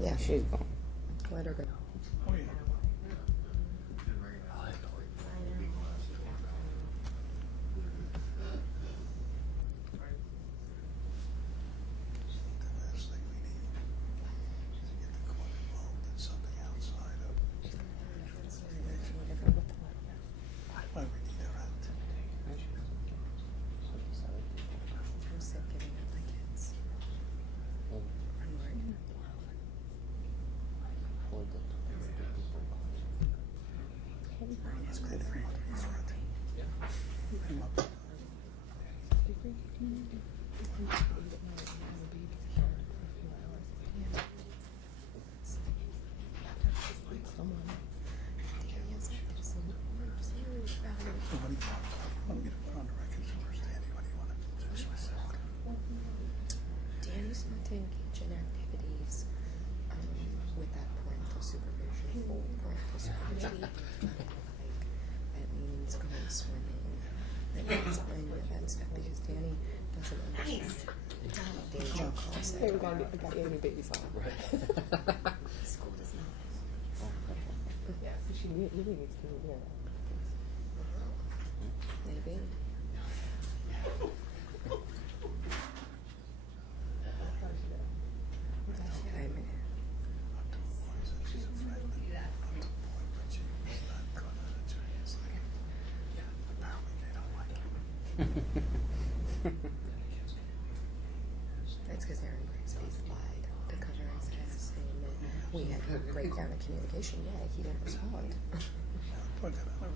Yeah. She's gone. Let her go. Oh, yeah. The last thing we need is to get the court involved in something outside of why we need her out. I'm sick giving up my kids. I'm worried. Let's get her out. That's right. I'm up. So what do you want me to put on the record first, Danny? What do you want to do? Danny's not to engage in activities with that parental supervision, full parental supervision. That means going swimming. That means playing with that stuff because Danny doesn't understand how danger calls Hey, that. we got any babies on. Right. School does not. Yeah, so she really needs to move in. Maybe. She's a friend up to the point, but she was not going to the Chinese thing. Apparently they don't like her. That's because Aaron Grigsby's lied to cover his ass, saying that we had a breakdown of communication. Yeah, he didn't respond. Point that out.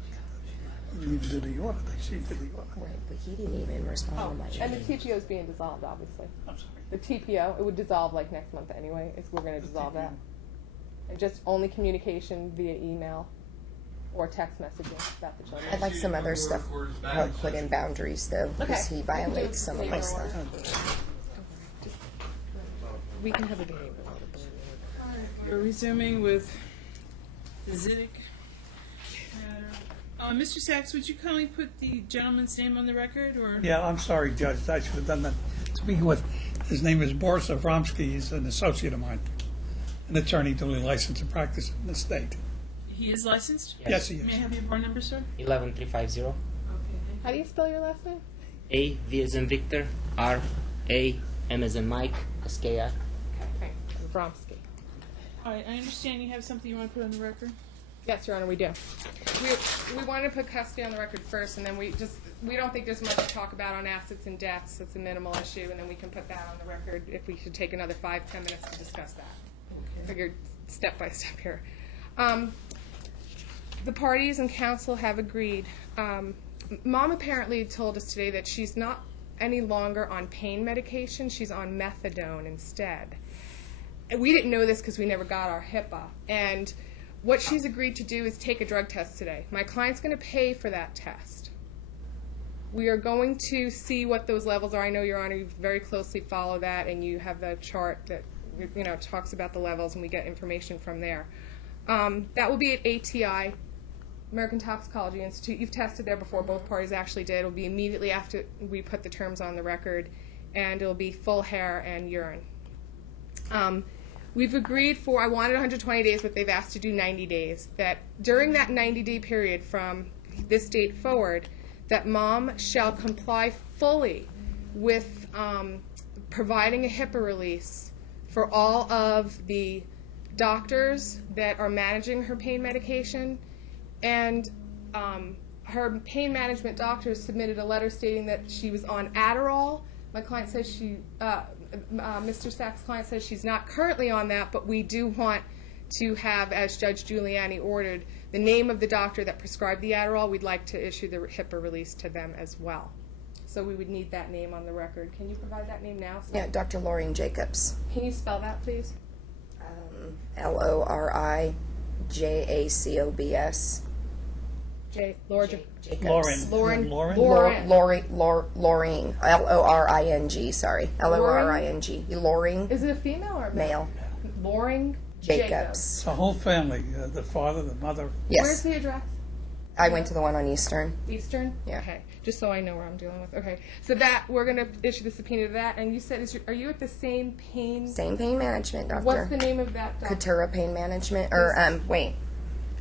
He didn't even do the order. She did the order. Right, but he didn't even respond to my And the email. TPO is being dissolved, obviously. I'm sorry. The TPO, it would dissolve like next month anyway. We're going to dissolve that. And just only communication via email or text messaging about the children. I'd like some other stuff put in boundaries, though, because Okay. he violates some of my Later stuff. We can have a meeting. We're resuming with the Dziedzic matter. Mr. Sachs, would you kindly put the gentleman's name on the record, or? Yeah, I'm sorry, Judge. I should have done that. Speaking with, his name is Boris Avramsky. He's an associate of mine, an attorney duly licensed to practice in the state. He is licensed? Yes, he May I is. have your board number, sir? 11350. Okay. How do you spell your last name? A, V as in Victor, R, A, M as in Mike, S-K-I. Okay. Vromsky. All right, I understand you have something you want to put on the record? Yes, Your Honor, we do. We wanted to put custody on the record first, and then we don't think there's much to talk about on assets and debts. It's a minimal issue, and then we can put that on the record if we should take another 5-10 minutes to discuss that. Figured step by step here. The parties and counsel have agreed. Mom apparently told us today that she's not any longer on pain medication. She's on methadone instead. And we didn't know this because we never got our HIPAA. And what she's agreed to do is take a drug test today. My client's going to pay for that test. We are going to see what those levels are. I know, Your Honor, you very closely follow that, and you have the chart that talks about the levels, and we get information from there. That will be at ATI, American Toxicology Institute. You've tested there before. Both parties actually did. It will be immediately after we put the terms on the record, and it will be full hair and urine. We've agreed for, I wanted 120 days, but they've asked to do 90 days, that during that 90-day period from this date forward, that Mom shall comply fully with providing a HIPAA release for all of the doctors that are managing her pain medication, and her pain management doctor submitted a letter stating that she was on Adderall. My client says Mr. Sachs' client says she's not currently on that, but we do want to have, as Judge Giuliani ordered, the name of the doctor that prescribed the Adderall. We'd like to issue the HIPAA release to them as well. So we would need that name on the record. Can you provide that name now? Yeah, Dr. Loring Jacobs. Can you spell that, please? Lorijacobs. Laura Jacobs. Lauren. Loring. Loring. Sorry. Loring. Loring. Is it a female or a Male. Loring Jacobs. It's a whole family, the father, the mother. Where's Yes. the address? I went to the one on Eastern. Eastern? Yeah. Okay, just so I know where I'm dealing with. Okay, so that, we're going to issue the subpoena to that, and you said, are you at the same pain? Same pain management, doctor. What's the name of that doctor? Katura Pain Management, or, wait.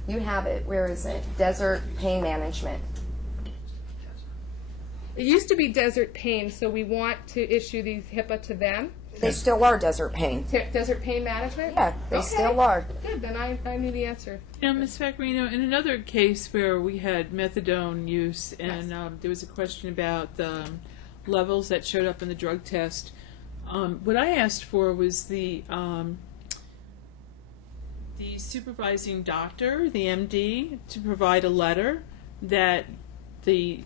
You have it. Where is it? Desert Pain Management. It used to be Desert Pain, so we want to issue these HIPAA to them. They still are Desert Pain. Desert Pain Management? Yeah, they Okay. still are. Good, then I knew the answer. Ms. Faccarino, in another case where we had methadone use and there was a question about the levels that showed up in the drug test, what I asked for was the supervising doctor, the MD, to provide a letter that the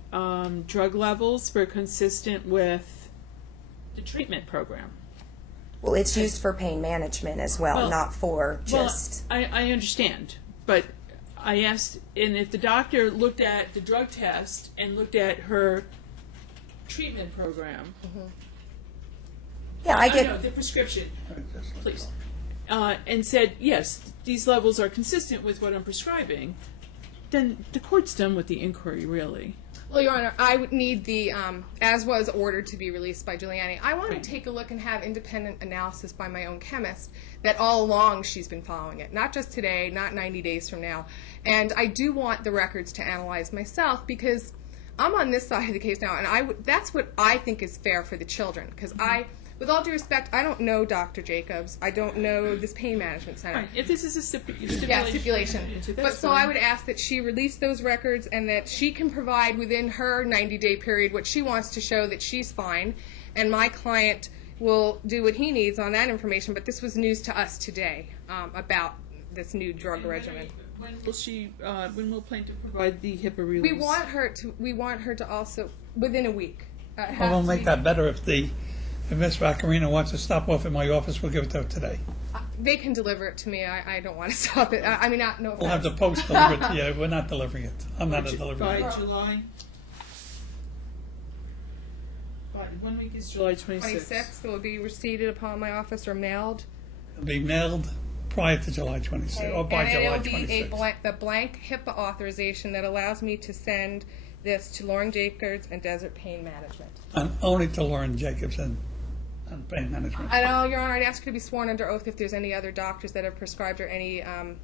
drug levels were consistent with the treatment program. Well, it's used for pain management as well, not for just... Well, I understand, but I asked, and if the doctor looked at the drug test and looked at her treatment program, Yeah, I get... know, the prescription, please, and said, yes, these levels are consistent with what I'm prescribing, then the court's done with the inquiry, really. Well, Your Honor, I would need the, as was ordered to be released by Giuliani, I want to take a look and have independent analysis by my own chemist that all along she's been following it, not just today, not 90 days from now. And I do want the records to analyze myself because I'm on this side of the case now, and that's what I think is fair for the children. Because with all due respect, I don't know Dr. Jacobs. I don't know this pain management center. Right. If this is a stipulation. Yeah, stipulation. But so fine. I would ask that she release those records and that she can provide within her 90-day period what she wants to show that she's fine, and my client will do what he needs on that information. But this was news to us today about this new drug regimen. When will she? When will plaintiff provide the HIPAA release? We want her to also within a week. Well, we'll make that better if Ms. Vaccarino wants to stop off at my office, we'll give it to her today. They can deliver it to me. I don't want to stop it. I mean, not no. We'll have the post deliver it to you. We're not delivering it. I'm not a delivery. By July. When week is July 26th? 26th. It will be receipted upon my office or mailed. It'll be mailed prior to July 26th, or by and July it'll be 26th. the blank HIPAA authorization that allows me to send this to Lauren Jacobs and Desert Pain Management. And only to Lauren Jacobs and pain management. I know, Your Honor, I'd ask her to be sworn under oath if there's any other doctors that have prescribed her any,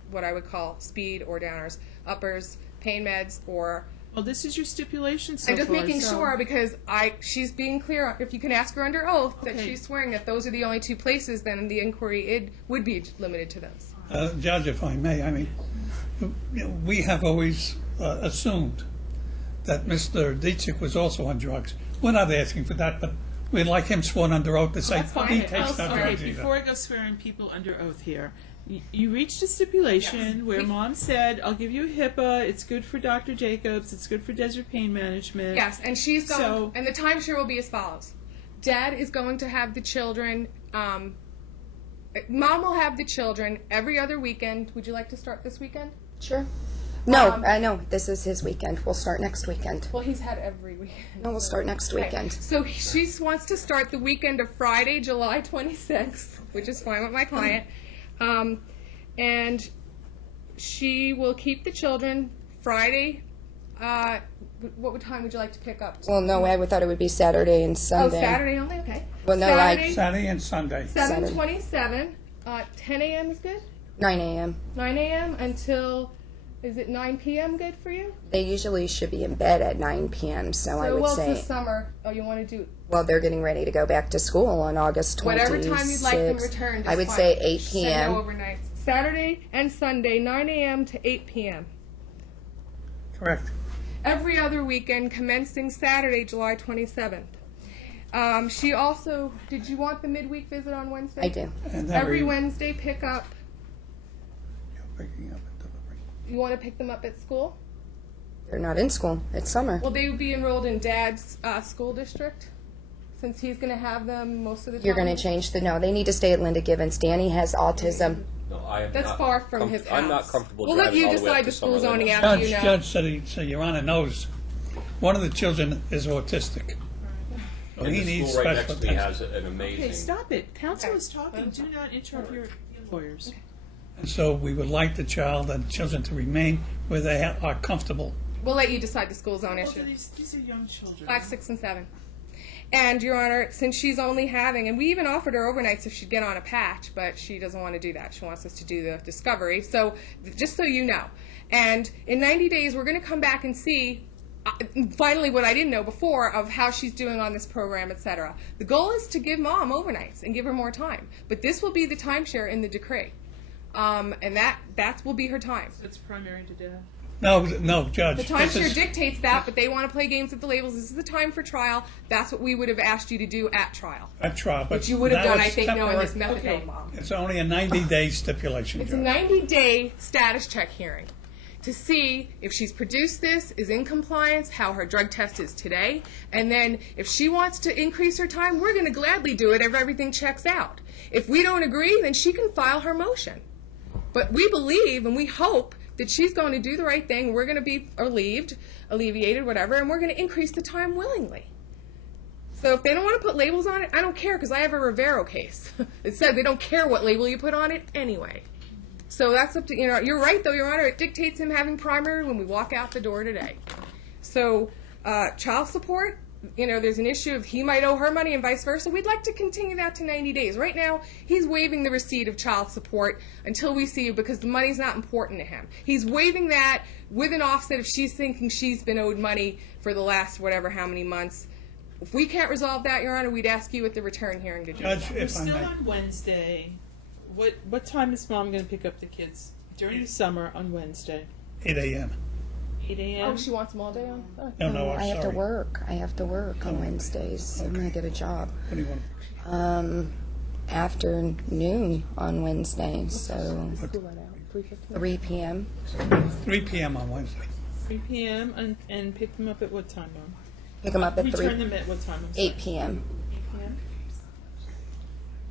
what I would call speed or downers, uppers, pain meds, or... Well, this is your stipulation so I'm just far, making so- sure because she's being clear, if you can ask her under oath, that Okay. she's swearing that those are the only two places, then the inquiry would be limited to those. Judge, if I may, I mean, we have always assumed that Mr. Dziedzic was also on drugs. We're not asking for that, but we'd like him sworn under oath to say that's fine. he takes no All right, drugs either. before I go swearing people under oath here, you reached a stipulation where Mom said, I'll give you a HIPAA, it's good for Dr. Jacobs, it's good for Desert Pain Management. Yes, and she's going, So- and the timeshare will be as follows. Dad is going to have the children, Mom will have the children every other weekend. Would you like to start this weekend? Sure. No, no, this is his weekend. We'll start next weekend. Well, he's had every weekend. No, we'll start next weekend. So she wants to start the weekend of Friday, July 26th, which is fine with my client. And she will keep the children Friday. What time would you like to pick up? Well, no, I thought it would be Saturday and Oh, Sunday. Saturday only? Okay. Well, no, Saturday, Saturday and Sunday. 7:27. 10 a.m. is good? 9 a.m. 9 a.m. until, is it 9 p.m. good for you? They usually should be in bed at 9 p.m., so I would well, say, it's the summer. Oh, you want to do well, they're getting ready to go back to school on August 26th. whatever time you'd like them returned. I is would fine. say 8 Send p.m. no overnights. Saturday and Sunday, 9 a.m. to 8 p.m. Correct. Every other weekend, commencing Saturday, July 27th. She also, did you want the midweek visit on Wednesday? I do. And Every Wednesday pickup. You're picking up and delivering. You want to pick them up at school? They're not in school. It's summer. Will they be enrolled in Dad's school district? Since he's going to have them most of the time? You're going to change no, they need to stay at Linda Givens. Danny has autism. No, I am That's not far from his house. I'm not comfortable We'll let driving you all the way up decide to the school Summerlin. zoning after you know. Judge said Your Honor knows one of the children is autistic. So And he the needs school right special next to me attention. has an amazing. Okay, stop it. Counsel is talking. Do not interrupt your lawyers. And so we would like the child and children to remain where they are comfortable We'll let you decide the school's own Well, issue. these are young children. 5, 6, and 7. And, Your Honor, since she's only having, and we even offered her overnights if she'd get on a patch, but she doesn't want to do that. She wants us to do the discovery. So, just so you know. And in 90 days, we're going to come back and see, finally, what I didn't know before of how she's doing on this program, etc. The goal is to give Mom overnights and give her more time. But this will be the timeshare in the decree. And that will be her time. It's primary to death. No, Judge. The timeshare dictates that, but they want to play games with the labels. This is the time for trial. That's what we would have asked you to do at trial. At trial, but Which you would have now done, I it's think, knowing this temporary. methadone Okay. law. It's only a 90-day stipulation, It's a Judge. 90-day status check hearing to see if she's produced this, is in compliance, how her drug test is today, and then if she wants to increase her time, we're going to gladly do it if everything checks out. If we don't agree, then she can file her motion. But we believe and we hope that she's going to do the right thing. We're going to be alleviated, whatever, and we're going to increase the time willingly. So if they don't want to put labels on it, I don't care, because I have a Rivero case. It said they don't care what label you put on it anyway. So that's up to, you're right, though, Your Honor. It dictates him having primary when we walk out the door today. So child support, there's an issue of he might owe her money and vice versa. We'd like to continue that to 90 days. Right now, he's waiving the receipt of child support until we see you, because the money's not important to him. He's waiving that with an offset if she's thinking she's been owed money for the last whatever how many months. If we can't resolve that, Your Honor, we'd ask you at the return hearing to do Judge, that. We're if I still may. on Wednesday. What time is Mom going to pick up the kids during the summer on Wednesday? 8 a.m. 8 a.m. Oh, she wants them all day on? Oh. No, I'm I have to sorry. work. I have to work on Wednesdays. I'm going to get a job. What do you want? Afternoon on Wednesday, so 3 p.m. 3 p.m. on Wednesday. 3 p.m. and pick them up at what time, Mom? Pick them up at Return 3, them at what time? I'm sorry. 8 p.m. 8 p.m.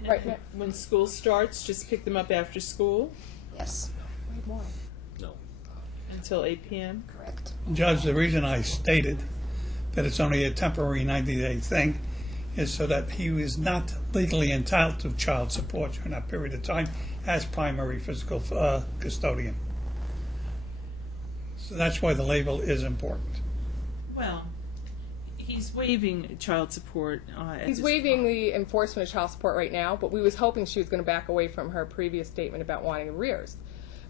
Right, And when school starts, just pick them up after school Yes, until 8 p.m. correct. Judge, the reason I stated that it's only a temporary 90-day thing is so that he was not legally entitled to child support during that period of time as primary physical custodian. So that's why the label is important. Well, he's waiving child support. At He's this waiving point. the enforcement of child support right now, but we was hoping she was going to back away from her previous statement about wanting arrears.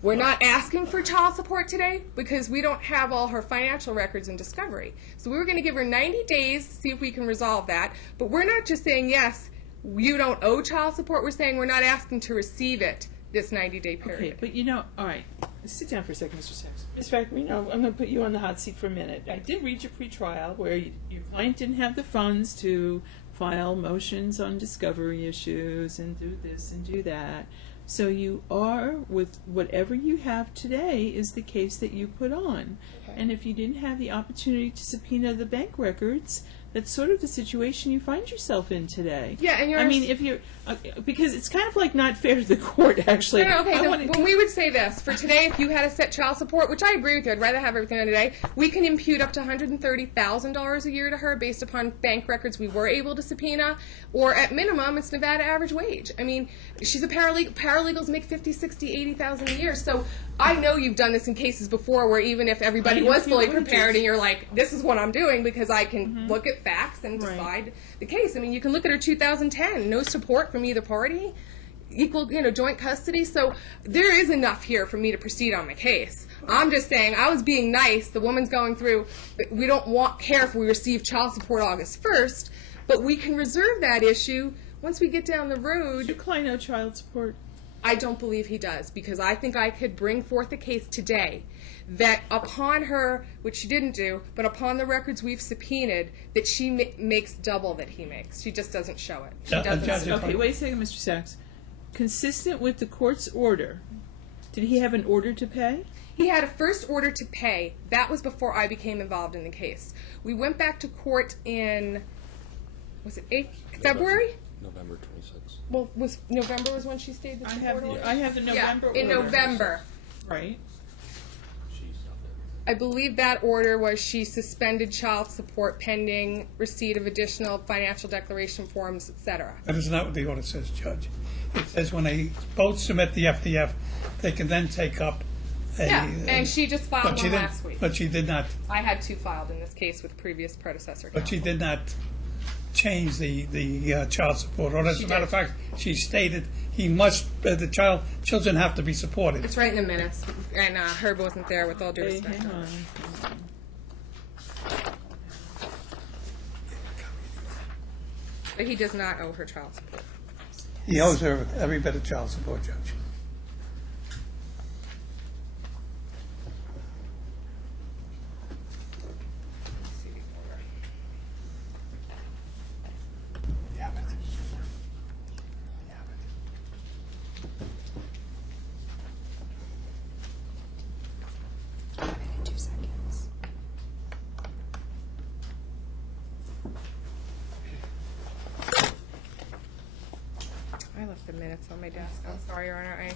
We're not asking for child support today because we don't have all her financial records in discovery. So we were going to give her 90 days to see if we can resolve that. But we're not just saying, yes, you don't owe child support. We're saying we're not asking to receive it this 90-day period. Okay, but all right. Sit down for a second, Mr. Sachs. Ms. Fackrino, I'm going to put you on the hot seat for a minute. I did read your pretrial where your client didn't have the funds to file motions on discovery issues and do this and do that. So you are, with whatever you have today, is the case that you put on. Okay. And if you didn't have the opportunity to subpoena the bank records, that's sort of the situation you find yourself in today. Yeah, and you're... I mean, if you're, because it's kind of like not fair to the court, actually. No, okay, I then wanna- when we would say this, for today, if you had to set child support, which I agree with you, I'd rather have everything on today, we can impute up to $130,000 a year to her based upon bank records we were able to subpoena, or at minimum, it's Nevada average wage. I mean, she's a paralegal. Paralegals make $50,000, $60,000, $80,000 a year, so I know you've done this in cases before where even if everybody Right, was fully if you prepared would've and you're like, this is what I'm doing because I can look at facts and Right. decide the case. I mean, you can look at her 2010, no support from either party, equal, joint custody. So there is enough here for me to proceed on my case. I'm just saying, I was being nice. The woman's going through, we don't care if we receive child support August 1st, but we can reserve that issue once we get down the Does road. your client know child support? I don't believe he does, because I think I could bring forth a case today that upon her, which she didn't do, but upon the records we've subpoenaed, that she makes double that he makes. She just doesn't show it. She Yeah, doesn't. Judge, if Okay, I- wait a second, Mr. Sachs. Consistent with the court's order, did he have an order to pay? He had a first order to pay. That was before I became involved in the case. We went back to court in, was it February? November 26th. Well, November was when she stayed the I support order? have the November yeah, in order. November. Right. She's not there. I believe that order was she suspended child support pending receipt of additional financial declaration forms, etc. That is not what the order says, Judge. It says when they both submit the FDF, they can then take up Yeah, and she just filed one last week. But she did not. I had 2 filed in this case with previous predecessor But she counsel. did not change the child support order. As She a matter did. of fact, she stated children have to be supported. It's right in the minutes, and Herb wasn't there with all due Hey, respect. hang on. But he does not owe her child support. He owes her every bit of child support, Judge. In 2 seconds. I left the minutes on my desk. I'm sorry, Your Honor.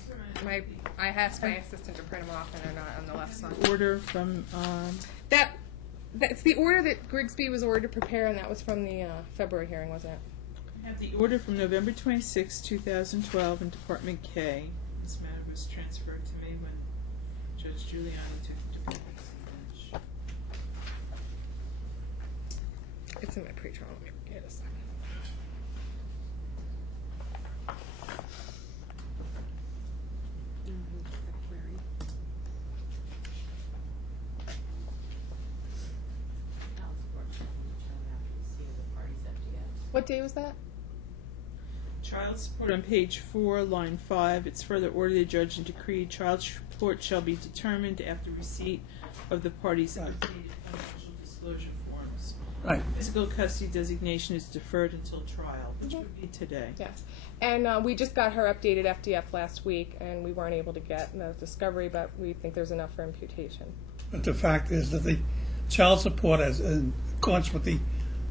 I asked my assistant to print them off, and they're not on the left side. Order from, That's the order that Grigsby was ordered to prepare, and that was from the February hearing, wasn't it? I have the order from November 26, 2012 in Department K. This matter was transferred to me when Judge Giuliani took the department's bench. It's in my pre-trial. Let me get a second. What day was that? Child support on page 4, line 5. It's further ordered the judge and decreed child support shall be determined after receipt of the parties' Right. updated financial disclosure forms. Right. Physical custody designation is deferred until trial, which would be today. Yes. And we just got her updated FDF last week, and we weren't able to get the discovery, but we think there's enough for imputation. But the fact is that the child support, as in accordance with the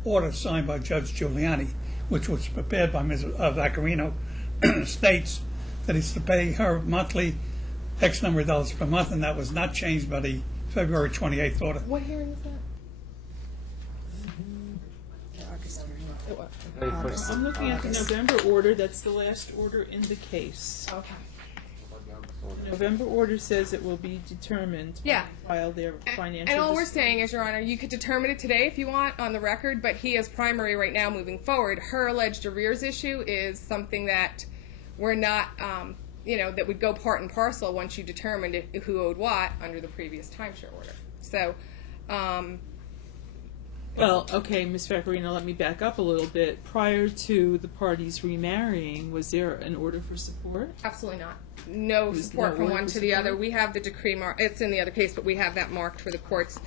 order signed by Judge Giuliani, which was prepared by Ms. Vaccarino, states that he's to pay her monthly X number of dollars per month, and that was not changed by the February 28th order. What hearing is that? It was. I'm looking at the November order. That's the last order in the case. Okay. The November order says it will be determined Yeah. while their financial. And all we're dis- saying is, Your Honor, you could determine it today if you want on the record, but he is primary right now moving forward. Her alleged arrears issue is something that we're not, that would go part and parcel once you determined who owed what under the previous timeshare order. So, Well, okay, Ms. Vaccarino, let me back up a little bit. Prior to the parties remarrying, was there an order for support? absolutely not. No There's support no from order one for to the other. support? We have the decree it's in the other case, but we have that marked for the courts,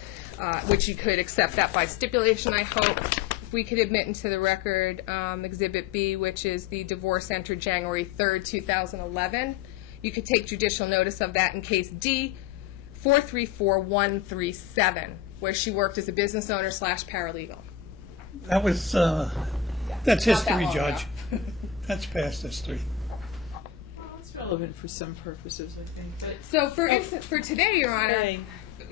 which you could accept that by stipulation, I hope. If we could admit into the record Exhibit B, which is the divorce entered January 3rd, 2011. You could take judicial notice of that in case D 434137, where she worked as a business owner / paralegal. That was, that's Not that history, long Judge. That's past history. Well, it's relevant for some purposes, I think. But So for instance, for today, Your Honor, Today.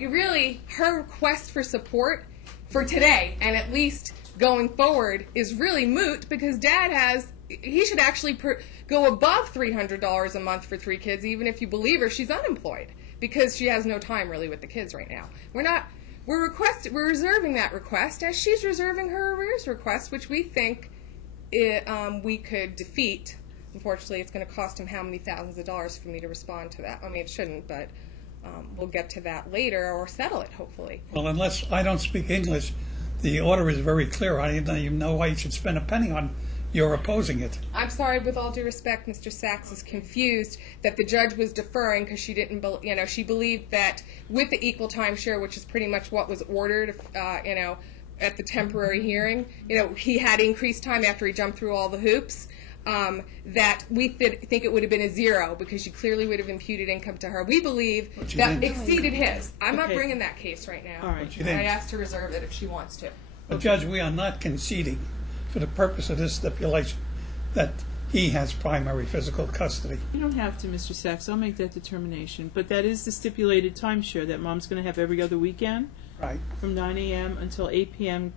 really her request for support for today and at least going forward is really moot because Dad he should actually go above $300 a month for 3 kids, even if you believe her, she's unemployed because she has no time really with the kids right now. We're reserving that request as she's reserving her arrears request, which we think we could defeat. Unfortunately, it's going to cost him how many thousands of dollars for me to respond to that. I mean, it shouldn't, but we'll get to that later or settle it, hopefully. Well, unless I don't speak English, the order is very clear. I don't even know why you should spend a penny on your opposing it. I'm sorry, with all due respect, Mr. Sachs is confused that the judge was deferring because she didn't, she believed that with the equal timeshare, which is pretty much what was ordered, at the temporary hearing, he had increased time after he jumped through all the hoops. That we think it would have been a 0 because she clearly would have imputed income to her. We believe she that didn't. exceeded his. I'm not Okay. bringing that case right now. All right. She didn't. I asked to reserve it if she wants to. But Judge, we are not conceding for the purpose of this stipulation that he has primary physical custody. You don't have to, Mr. Sachs. I'll make that determination. But that is the stipulated timeshare that Mom's going to have every other weekend Right. from 9 a.m. until 8 p.m.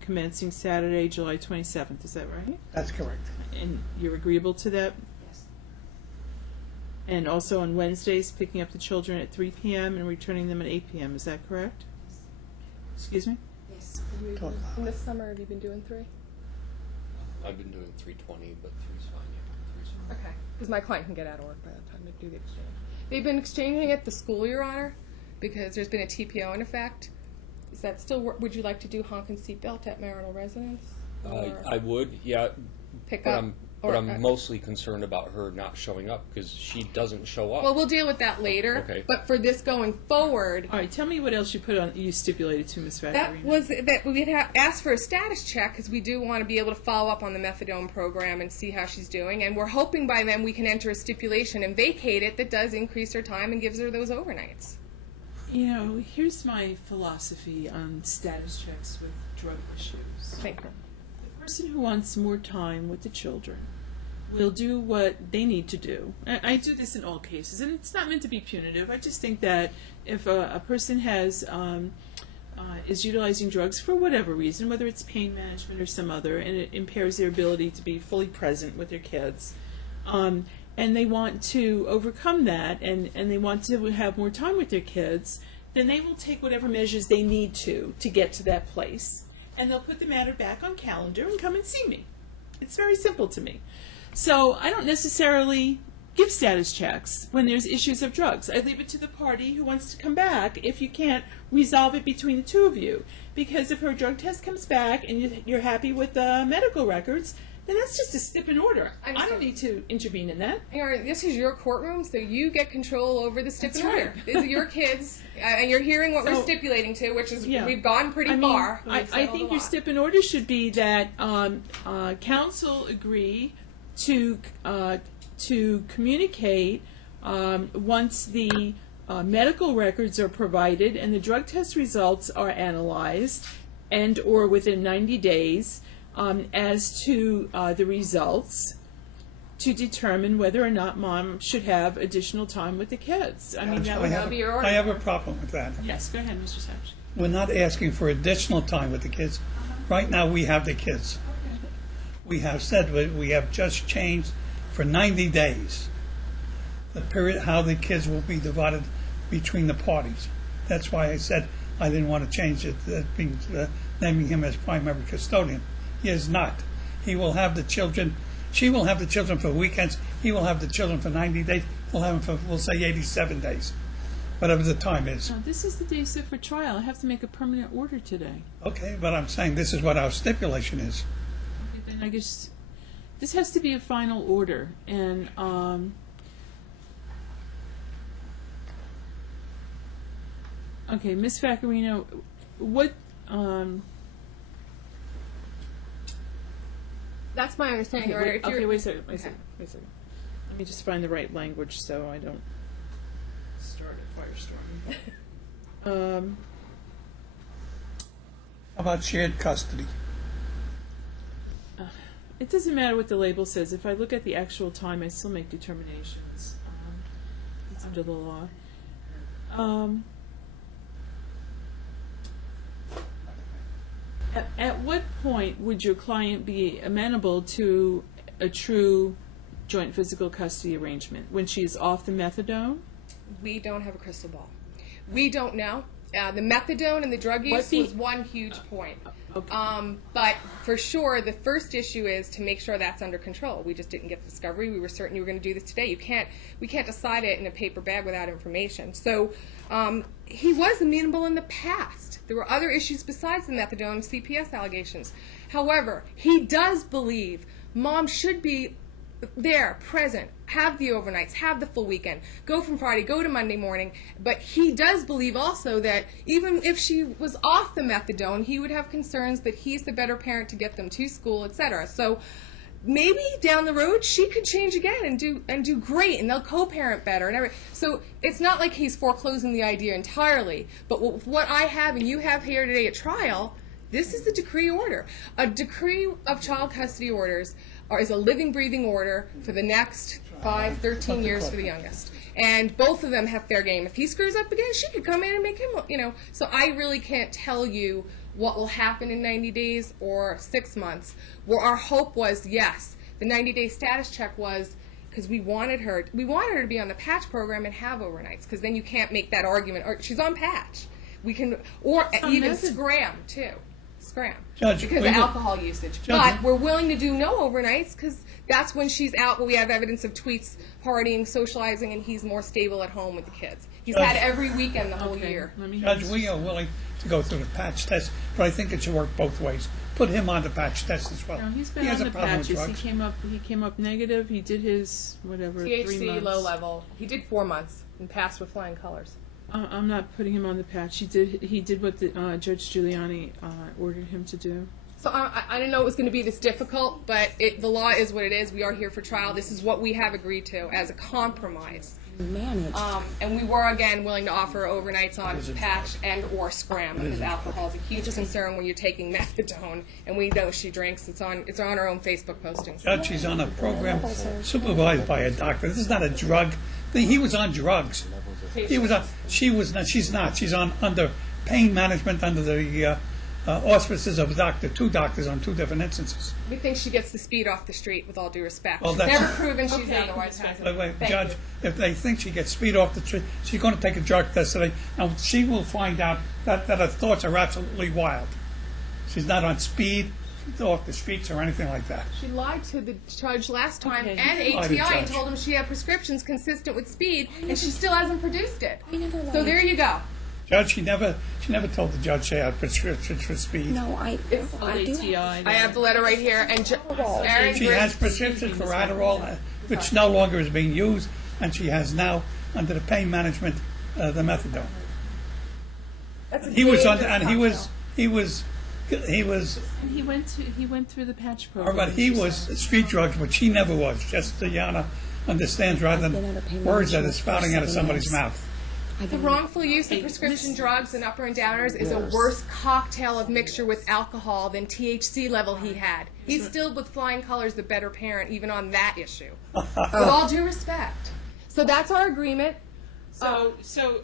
Commencing Saturday, July 27th. Is that right? That's correct. And you're agreeable to that? Yes. And also on Wednesdays, picking up the children at 3 p.m. and returning them at 8 p.m. Is that correct? Excuse me? Yes. In this summer, have you been doing 3? I've been doing 3:20, but 3's fine. Yeah, 3's fine. Okay. Because my client can get out of work by the time they do the exchange. They've been exchanging at the school, Your Honor, because there's been a TPO in effect. Is that still, would you like to do honk and seatbelt at marital residence? Or I would, yeah. pick But up? I'm mostly concerned about her not showing up because she doesn't show up. Well, we'll deal with that later. Okay. But for this going forward, All right, tell me what else you put on, you stipulated to, Ms. Vaccarino. that was that we'd asked for a status check because we do want to be able to follow up on the methadone program and see how she's doing. And we're hoping by then we can enter a stipulation and vacate it that does increase her time and gives her those overnights. You know, here's my philosophy on status checks with drug issues. Thank you. The person who wants more time with the children will do what they need to do. I do this in all cases, and it's not meant to be punitive. I just think that if a person has is utilizing drugs for whatever reason, whether it's pain management or some other, and it impairs their ability to be fully present with their kids, and they want to overcome that, and they want to have more time with their kids, then they will take whatever measures they need to get to that place. And they'll put the matter back on calendar and come and see me. It's very simple to me. So I don't necessarily give status checks when there's issues of drugs. I leave it to the party who wants to come back if you can't resolve it between the two of you. Because if her drug test comes back and you're happy with the medical records, then that's just a stip in order. I don't need to intervene in that. This is your courtroom, so you get control over the stip That's and order. right. These are your kids, and you're hearing what we're So, stipulating to, which is yeah. we've gone pretty I mean, far. I think your stip in order should be that counsel agree to communicate once the medical records are provided and the drug test results are analyzed and or within 90 days as to the results to determine whether or not mom should have additional time with the kids. I mean, that would be your order. I have a problem with that. Yes, go ahead, Mr. Savage. We're not asking for additional time with the kids. Right now, we have the kids. We have said we have just changed for 90 days the period how the kids will be divided between the parties. That's why I said I didn't want to change it, naming him as primary custodian. He is not. He will have the children. She will have the children for weekends. He will have the children for 90 days. We'll have them for, we'll say, 87 days, whatever the time is. No, this is the day set for trial. I have to make a permanent order today. Okay, but I'm saying this is what our stipulation is. Okay, then I guess this has to be a final order, and okay, Ms. Vaccarino, what That's my understanding. Your Honor. If you're- wait a second. Let me just find the right language so I don't start a firestorm. How about shared custody? It doesn't matter what the label says. If I look at the actual time, I still make determinations. It's under the law. At what point would your client be amenable to a true joint physical custody arrangement? When she's off the methadone? We don't have a crystal ball. We don't know. The methadone and the drug use was one huge point. Okay. But for sure, the first issue is to make sure that's under control. We just didn't get the discovery. We were certain you were going to do this today. We can't decide it in a paper bag without information. So he was amenable in the past. There were other issues besides the methadone CPS allegations. However, he does believe mom should be there, present, have the overnights, have the full weekend, go from Friday, go to Monday morning. But he does believe also that even if she was off the methadone, he would have concerns that he's the better parent to get them to school, etc. So maybe down the road she could change again and do great, and they'll co-parent better and everything. So it's not like he's foreclosing the idea entirely. But what I have and you have here today at trial, this is the decree order. A decree of child custody orders is a living, breathing order for the next 13 years for the youngest. And both of them have fair game. If he screws up again, she could come in and make him, So I really can't tell you what will happen in 90 days or 6 months. Where our hope was, yes, the 90-day status check was, because we wanted her to be on the patch program and have overnights, because then you can't make that argument. Or she's on patch. We can, or even scram too. Scram. Judge, because of alcohol usage. But we're willing to do no overnights because that's when she's out, but we have evidence of tweets, partying, socializing, and he's more stable at home with the kids. He's had every weekend the whole year. Judge, we are willing to go through the patch test, but I think it should work both ways. Put him on the patch test as well. No, he's been he has on a the problem with patches. drugs. He came up negative. He did his whatever 3 THC months. low level. He did 4 months and passed with flying colors. I'm not putting him on the patch. He did what the Judge Giuliani ordered him to do. So I didn't know it was going to be this difficult, but the law is what it is. We are here for trial. This is what we have agreed to as a compromise. And we were, again, willing to offer overnights on patch and or scram, because alcohol is a huge concern when you're taking methadone, and we know she drinks. It's on our own Facebook postings. Judge, she's on a program supervised by a doctor. This is not a drug thing. He was on drugs. He was on. She was not. She's not. She's on under pain management under the auspices of two doctors on 2 different instances. We think she gets the speed off the street, with all due respect. Well, She's that's- never proven she's otherwise has it. Wait, Thank Judge, you. if they think she gets speed off the street, she's going to take a drug test today, and she will find out that her thoughts are absolutely wild. She's not on speed off the streets or anything like that. She lied to the judge last time Okay. and Lied to ATI and judge. told him she had prescriptions consistent with speed, and she still hasn't produced it. So there you go. Judge, she never told the judge she had prescriptions for speed. No, I do. ATI. I have the letter right here, and Aaron She Griggs- has prescriptions for Adderall, which no longer is being used, and she has now, under the pain management, the methadone. That's a He was on, dangerous and he was, And he went through the patch program. but he was street drugs, which she never was. Just Yana understands rather than words that are spouting out of somebody's mouth. The wrongful use of prescription drugs and upper and downers is a worse cocktail of mixture with alcohol than THC level he had. He's still, with flying colors, the better parent, even on that issue. With all due respect. So that's our agreement. So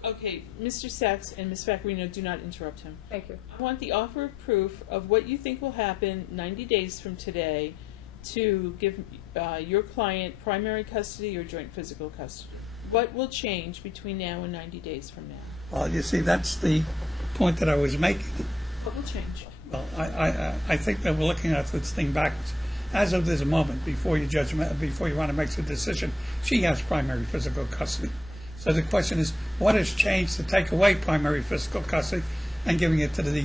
okay, Mr. Sachs and Ms. Vaccarino, do not interrupt him. Thank you. I want the offer of proof of what you think will happen 90 days from today to give your client primary custody or joint physical custody. What will change between now and 90 days from now? Well, you see, that's the point that I was making. What will change? Well, I think that we're looking at this thing backwards. As of this moment, before you want to make a decision, she has primary physical custody. So the question is, what has changed to take away primary physical custody and giving it to the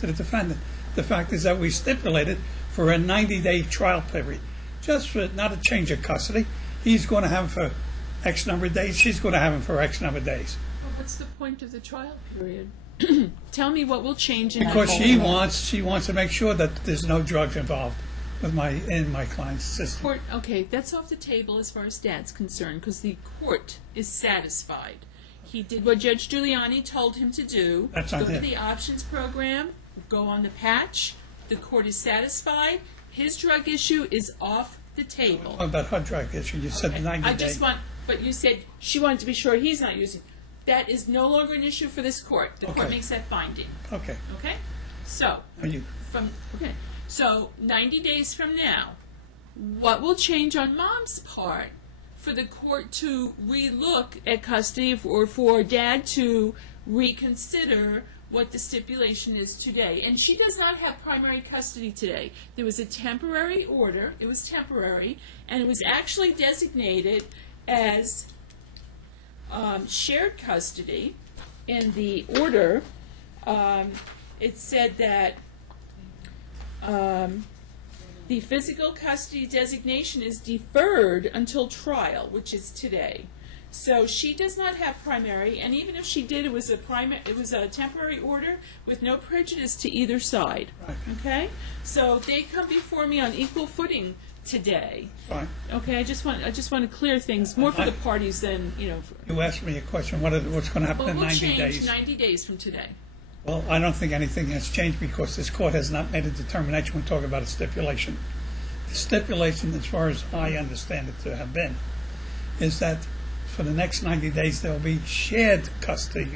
defendant? The fact is that we stipulated for a 90-day trial period, just for not a change of custody. He's going to have him for X number of days. She's going to have him for X number of days. Well, what's the point of the trial period? Tell me what will change in Because that she wants to make sure that there's no drugs involved with my client's system. court. Okay, that's off the table as far as Dad's concerned, because the court is satisfied. He did what Judge Giuliani told him to do. That's Go on to him. the options program, go on the patch. The court is satisfied. His drug issue is off the table. What about her drug issue? You said 90 I days. just want, but you said she wanted to be sure he's not using. That is no longer an issue for this court. The court Okay. makes that finding. Okay. Okay? So, Are you? So 90 days from now, what will change on Mom's part for the court to relook at custody or for Dad to reconsider what the stipulation is today? And she does not have primary custody today. There was a temporary order. It was temporary, and it was actually designated as shared custody. In the order, it said that the physical custody designation is deferred until trial, which is today. So she does not have primary, and even if she did, it was a temporary order with no prejudice to either side. Right. Okay, so they come before me on equal footing today. Fine. Okay, I just want to clear things more for the parties than You asked me a question. What's going to happen What in will 90 change days? 90 days from today? Well, I don't think anything has changed because this court has not made a determination. We're talking about a stipulation. The stipulation, as far as I understand it to have been, is that for the next 90 days there will be shared custody,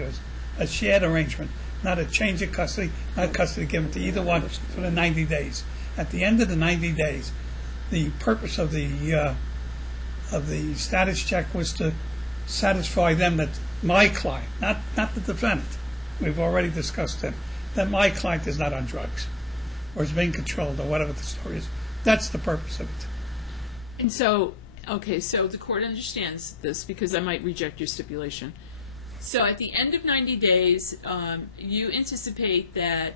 a shared arrangement, not a change of custody, not custody given to either one for the 90 days. At the end of the 90 days, the purpose of the of the status check was to satisfy them that my client, not the defendant, we've already discussed it, that my client is not on drugs or is being controlled or whatever the story is. That's the purpose of it. And so, okay, so the court understands this because I might reject your stipulation. So at the end of 90 days, you anticipate that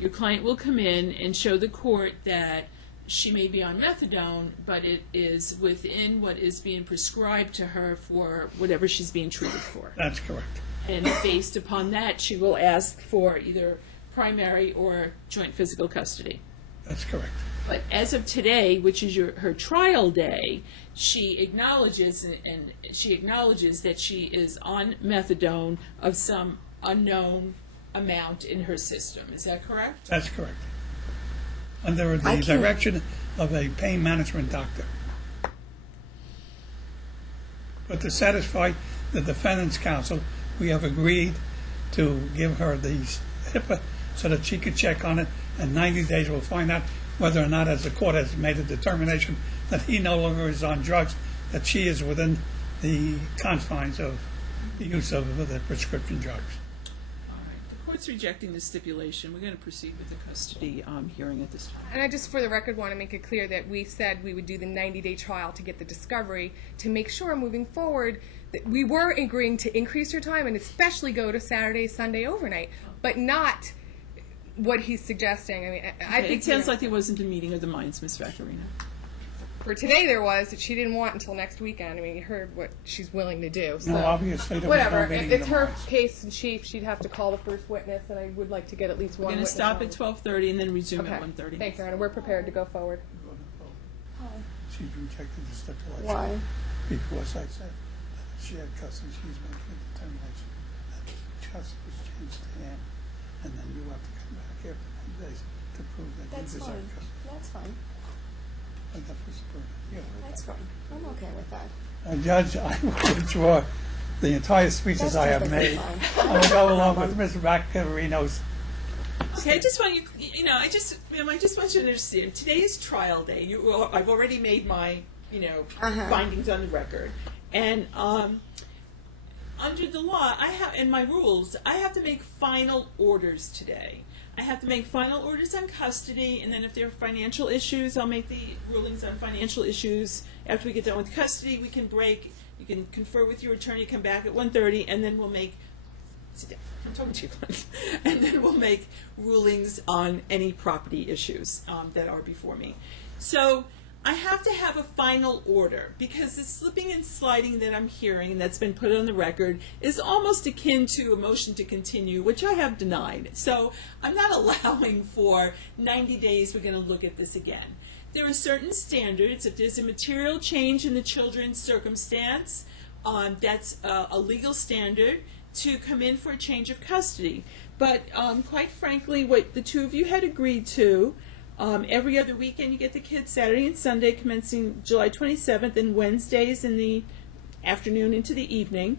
your client will come in and show the court that she may be on methadone, but it is within what is being prescribed to her for whatever she's being treated for. That's correct. And based upon that, she will ask for either primary or joint physical custody. That's correct. But as of today, which is her trial day, she acknowledges that she is on methadone of some unknown amount in her system. Is that correct? That's correct. Under the direction of a pain management doctor. But to satisfy the defendant's counsel, we have agreed to give her the HIPAA so that she could check on it, and 90 days we'll find out whether or not, as the court has made a determination that he no longer is on drugs, that she is within the confines of the use of the prescription drugs. All right. The court's rejecting the stipulation. We're going to proceed with the custody hearing at this time. And I just, for the record, want to make it clear that we said we would do the 90-day trial to get the discovery to make sure moving forward that we were agreeing to increase her time and especially go to Saturday, Sunday overnight, but not what he's suggesting. I mean, I think it sounds like there wasn't a meeting of the minds, Ms. Vaccarino. For today there was, that she didn't want until next weekend. I mean, you heard what she's willing to do. So. No, obviously there was Whatever. no meeting It's of the her minds. case in chief. She'd have to call the first witness, and I would like to get at least We're one going to witness. stop at 12:30 and then resume Okay. at 1:30. Thanks, Your Honor. We're prepared to go forward. She's rejected the stipulation. Why? Because I said that she had custody, she's making a determination that custody was changed to him, and then you have to come back after 90 days to prove that you deserve custody. That's fine. And that was the burden. Yeah. That's fine. I'm okay with that. Judge, I will withdraw the entire speeches That's I have perfectly made. fine. I will go along with Mr. Vaccarino's. Okay, I just want you, I just want you to understand. Today is trial day. I've already made my, findings on the record, and under the law, and my rules, I have to make final orders today. I have to make final orders on custody, and then if there are financial issues, I'll make the rulings on financial issues. After we get done with custody, we can break. You can confer with your attorney, come back at 1:30, and then we'll make. Sit down. I'm talking to you, and then we'll make rulings on any property issues that are before me. So I have to have a final order because the slipping and sliding that I'm hearing and that's been put on the record is almost akin to a motion to continue, which I have denied. So I'm not allowing for 90 days we're going to look at this again. There are certain standards. If there's a material change in the children's circumstance, that's a legal standard to come in for a change of custody. But quite frankly, what the two of you had agreed to, every other weekend you get the kids Saturday and Sunday commencing July 27th and Wednesdays in the afternoon into the evening,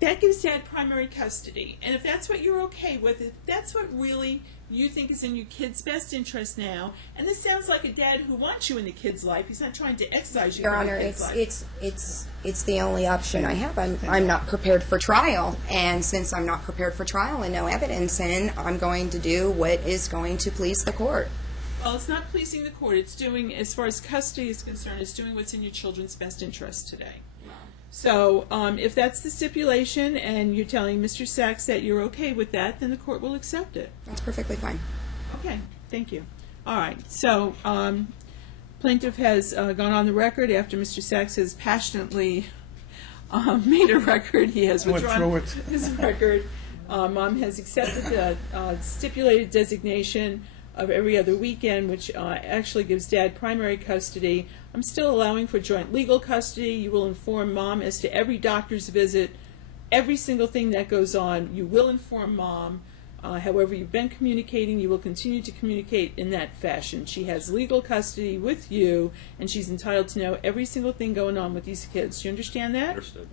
that gives Dad primary custody. And if that's what you're okay with, if that's what really you think is in your kid's best interest now, and this sounds like a dad who wants you in the kid's life, he's not trying to excise you Your from the Honor, kid's life. it's the only option I have. I'm not prepared for trial, and since I'm not prepared for trial and no evidence in, I'm going to do what is going to please the court. Well, it's not pleasing the court. It's doing, as far as custody is concerned, it's doing what's in your children's best interest today. So if that's the stipulation and you're telling Mr. Sachs that you're okay with that, then the court will accept it. That's perfectly fine. Okay, thank you. All right, so plaintiff has gone on the record after Mr. Sachs has passionately made a record. He has withdrawn his record. Mom has accepted the stipulated designation of every other weekend, which actually gives Dad primary custody. I'm still allowing for joint legal custody. You will inform Mom as to every doctor's visit, every single thing that goes on. You will inform Mom. However you've been communicating, you will continue to communicate in that fashion. She has legal custody with you, and she's entitled to know every single thing going on with these kids. Do you understand that? Understood.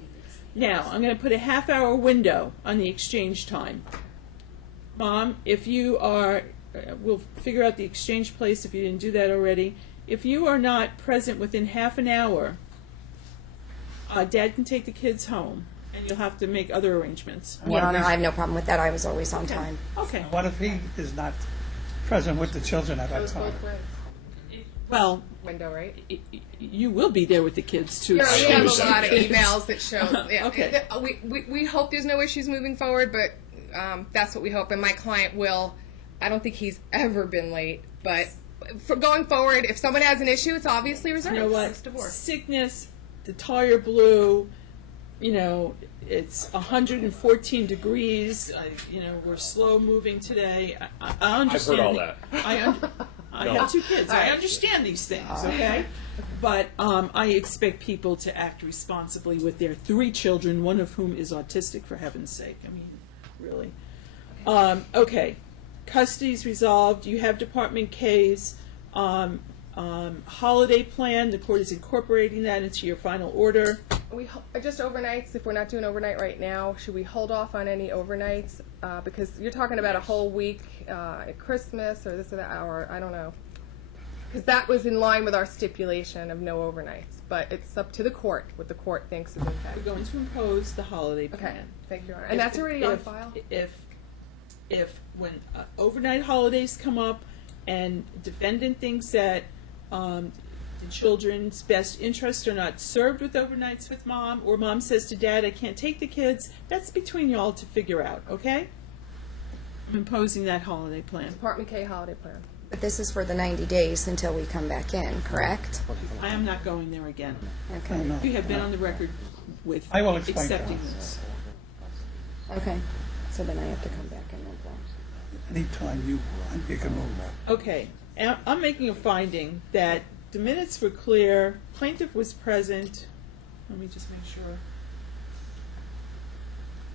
Now, I'm going to put a half-hour window on the exchange time. Mom, if you are, we'll figure out the exchange place if you didn't do that already. If you are not present within half an hour Dad can take the kids home, and you'll have to make other arrangements. Your Honor, I have no problem with that. I was always on time. Okay. What if he is not present with the children at that Goes time? both ways. Well, Window, right? you will be there with the kids too. Yeah, we have a so- lot of emails that show. Yeah, Okay. We hope there's no issues moving forward, but that's what we hope. And my client will. I don't think he's ever been late, but for going forward, if someone has an issue, it's obviously reserved. You know what? It's divorce. Sickness, the tire blew, it's 114 degrees, we're slow moving today. I understand. I've heard all that. I No. have two kids. All right. I understand these things, okay? But I expect people to act responsibly with their 3 children, one of whom is autistic, for heaven's sake. I mean, really. Okay. Custody's resolved. You have Department K's holiday plan. The court is incorporating that into your final order. Just overnights. If we're not doing overnight right now, should we hold off on any overnights? Because you're talking about a whole week at Christmas or this or that, or I don't know. Because that was in line with our stipulation of no overnights. But it's up to the court what the court thinks is in fact. We're going to impose the holiday plan. Okay, thank you, Your Honor. And that's already on file? If when overnight holidays come up and defendant thinks that the children's best interests are not served with overnights with mom, or mom says to dad, I can't take the kids, that's between y'all to figure out, okay? I'm imposing that holiday plan. Department K holiday plan. But this is for the 90 days until we come back in, correct? I am not going there again. Okay. No. You have been on the record with I will explain accepting that. this. Okay. So then I have to come back in. Anytime you want, you can move. Okay, and I'm making a finding that the minutes were clear, plaintiff was present. Let me just make sure.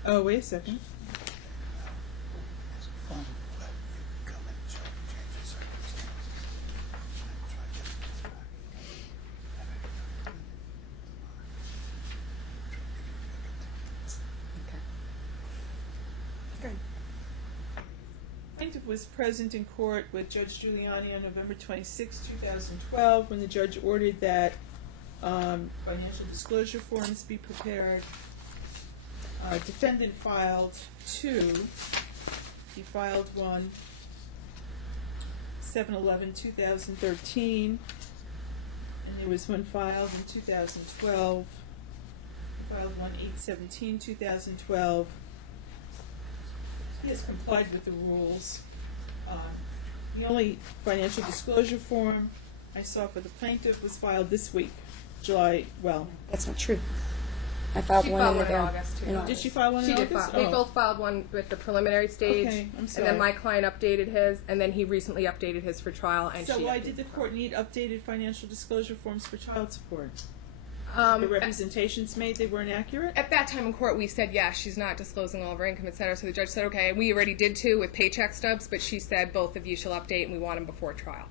Oh, wait a second. It's fun, but you can come and change the circumstances. Try to get this back. Plaintiff was present in court with Judge Giuliani on November 26, 2012, when the judge ordered that financial disclosure forms be prepared. Defendant filed 2. He filed one 7/11/2013, and there was one filed in 2012. He filed one 8/17/2012. He has complied with the rules. The only financial disclosure form I saw for the plaintiff was filed this week, That's not true. I filed She one filed in one in November. August, too. in August. Did she file one in She did August? file. They Oh. both filed one with the preliminary stage, Okay, I'm and sorry. then my client updated his, and then he recently updated his for trial, and So she why updated did the hers. court need updated financial disclosure forms for child support? The At representations made, they weren't accurate? that time in court, we said, yes, she's not disclosing all of her income, et cetera, so the judge said, okay, and we already did too with paycheck stubs, but she said both of you shall update, and we want them before trial.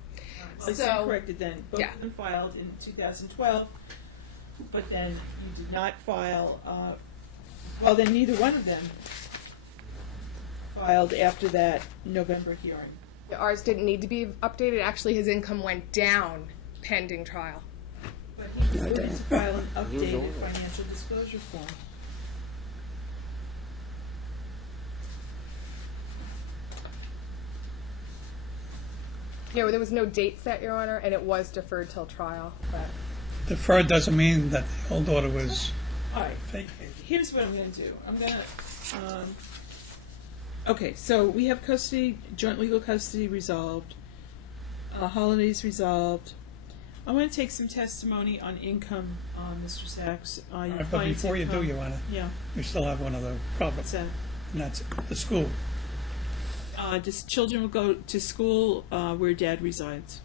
Well, it's So- corrected then. Both yeah. of them filed in 2012, but then you did not file, then neither one of them filed after that November hearing. Ours didn't need to be updated, actually his income went down pending trial. But he was ordered to file an updated financial disclosure form. Yeah, well, there was no date set, Your Honor, and it was deferred till trial, but. Deferred doesn't mean that the old order was All right. vacated. Here's what I'm going to do. I'm going to. Okay, so we have custody, joint legal custody resolved, holidays resolved. I want to take some testimony on income, Mr. Sachs. Your But client's before you do, income. you want to, Yeah, we still have one other problem, what's that? and that's the school. Just children will go to school where dad resides.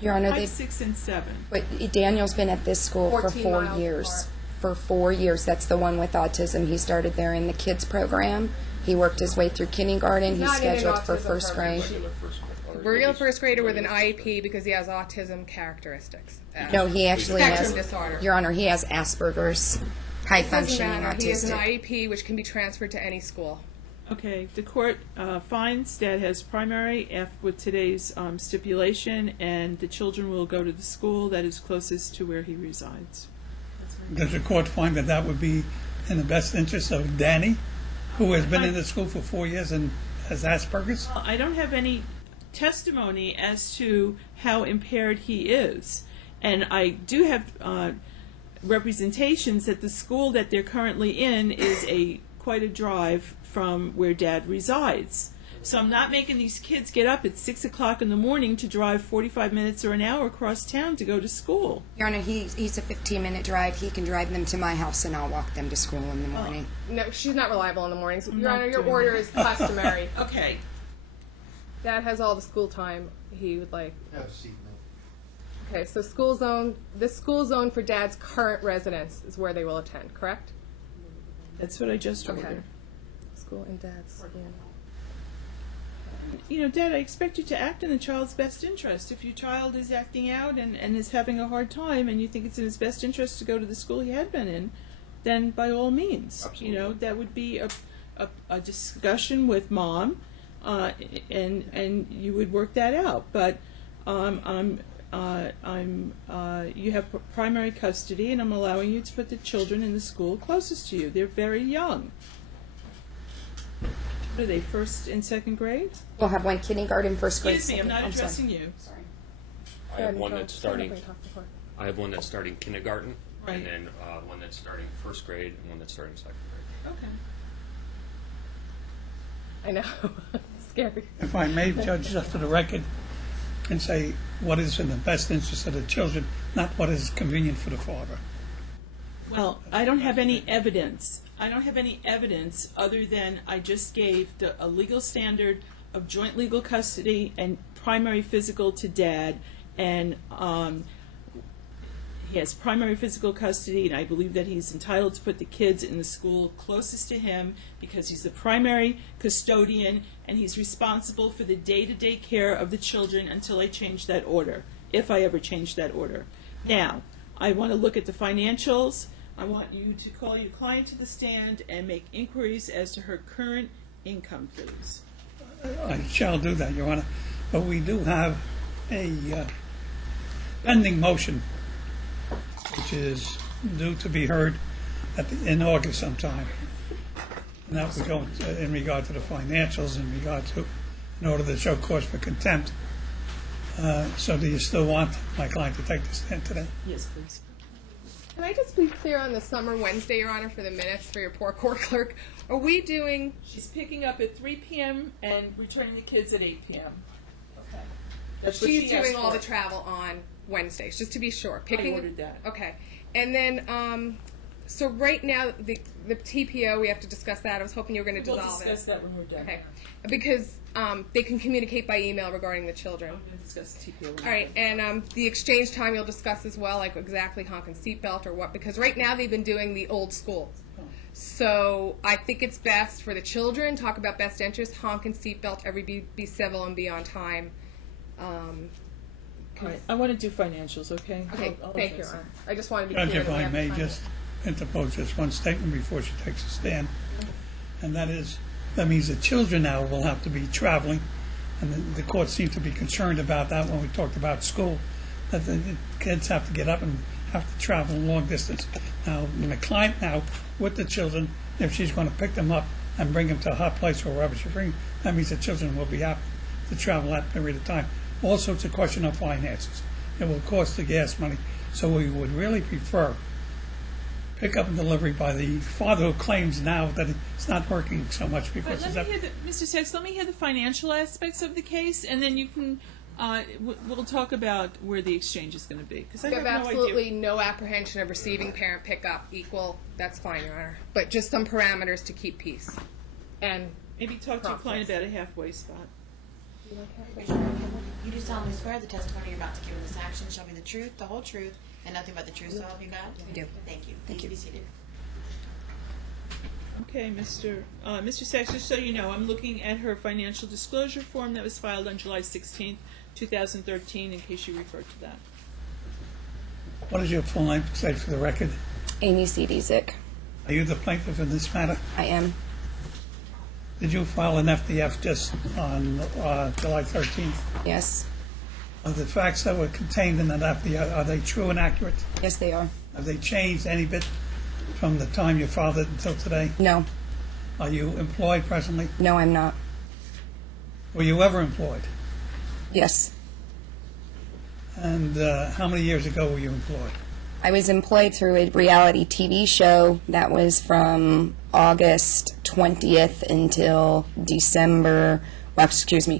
Your Honor, 5, 6, and 7. but Daniel's been at this school for 14 4 miles years. apart. For 4 years. That's the one with autism. He started there in the kids program. He worked his way through kindergarten. He's He's not in an scheduled for autism first program. grade. Regular first grader with an IEP because he has autism characteristics. No, he actually has. Spectrum disorder. Your Honor, he has Asperger's, high It doesn't functioning matter. He has an autistic. IEP which can be transferred to any school. Okay, the court finds dad has primary with today's stipulation, and the children will go to the school that is closest to where he resides. That's Does the court find that that would be in the best interest of Danny, who has been in the school for 4 years and has Asperger's? I don't have any testimony as to how impaired he is. And I do have representations that the school that they're currently in is quite a drive from where Dad resides. So I'm not making these kids get up at 6 o'clock in the morning to drive 45 minutes or an hour across town to go to school. Your Honor, he's a 15-minute drive. He can drive them to my house, and I'll walk them to school in the morning. No, she's not reliable in the mornings. Your not Honor, your doing order that. is customary. Okay. Dad has all the school time he would like. Have a seat, ma'am. Okay, so school zone, this school zone for Dad's current residence is where they will attend, correct? That's what I just Okay. ordered. School in Dad's school. You know, Dad, I expect you to act in the child's best interest. If your child is acting out and is having a hard time and you think it's in his best interest to go to the school he had been in, then by all means. Absolutely. You know, that would be a discussion with Mom, and you would work that out. But you have primary custody, and I'm allowing you to put the children in the school closest to you. They're very young. What are they, first and second grade? We'll have one kindergarten, first grade. Excuse me, I'm not second- sorry. addressing you. Sorry. I have one that's starting. Stand up and talk to the court. I have one that's starting kindergarten, Right. and then one that's starting first grade, and one that's starting second grade. Okay. I know. Scary. If I may, Judge, just for the record, and say what is in the best interest of the children, not what is convenient for the father. Well, I don't have any evidence. I don't have any evidence other than I just gave a legal standard of joint legal custody and primary physical to Dad, and he has primary physical custody, and I believe that he's entitled to put the kids in the school closest to him because he's the primary custodian and he's responsible for the day-to-day care of the children until I change that order, if I ever change that order. Now, I want to look at the financials. I want you to call your client to the stand and make inquiries as to her current income, please. I shall do that, Your Honor. But we do have a pending motion, which is due to be heard in August sometime. And that would go in regard to the financials, in order to show cause for contempt. So do you still want my client to take the stand today? Yes, please. Can I just be clear on the summer Wednesday, Your Honor, for the minutes for your poor court clerk? Are we doing, She's picking up at 3 p.m. and returning the kids at 8 p.m. Okay. That's what she's she asked doing all for. the travel on Wednesdays, just to be sure? ordered that. Okay. And then, so right now, the TPO, we have to discuss that. I was hoping you were going to We'll dissolve it. discuss that when we're done. Okay. Because they can communicate by email regarding the children. I'm going to discuss the TPO. All right, and the exchange time you'll discuss as well, like exactly honk and seatbelt or what, because right now they've been doing the old school. So I think it's best for the children, talk about best interest, honk and seatbelt, be civil and be on time. All right. I want to do financials, okay? Okay, I'll thank you, address Your it. Honor. I just want to be Judge, clear. if that we I have may time. just interpose just one statement before she takes a stand, and that is, that means the children now will have to be traveling, and the court seemed to be concerned about that when we talked about school, that the kids have to get up and have to travel a long distance. Now, when the client now, with the children, if she's going to pick them up and bring them to her place or wherever she brings, that means the children will be happy to travel that period of time. Also, it's a question of finances. It will cost the gas money, so we would really prefer pick-up and delivery by the father who claims now that it's not working so much But because let me hear Mr. Sachs, let me hear the financial aspects of the case, and then you can, we'll talk about where the exchange is going to be. Because I You have have no absolutely idea. no apprehension of receiving parent pickup equal, that's fine, Your Honor. But just some parameters to keep peace. And Maybe talk to your client about a halfway spot. You do solemnly swear the testimony you're about to give in this action shall be the truth, the whole truth, and nothing but the truth, so help you God? I do. Thank you. Thank you. Be seated. Okay, Mr. Sachs, just so you know, I'm looking at her financial disclosure form that was filed on July 16th, 2013, in case you referred to that. what is your full name, say for the record? Amy C. Dziedzic. Are you the plaintiff in this matter? I am. Did you file an FDF just on July 13th? Yes. Are the facts that were contained in that FDF, are they true and accurate? Yes, they are. Have they changed any bit from the time you filed it until today? No, Are you employed presently? no, I'm not. Were you ever employed? Yes. And how many years ago were you employed? I was employed through a reality TV show that was from August 20th until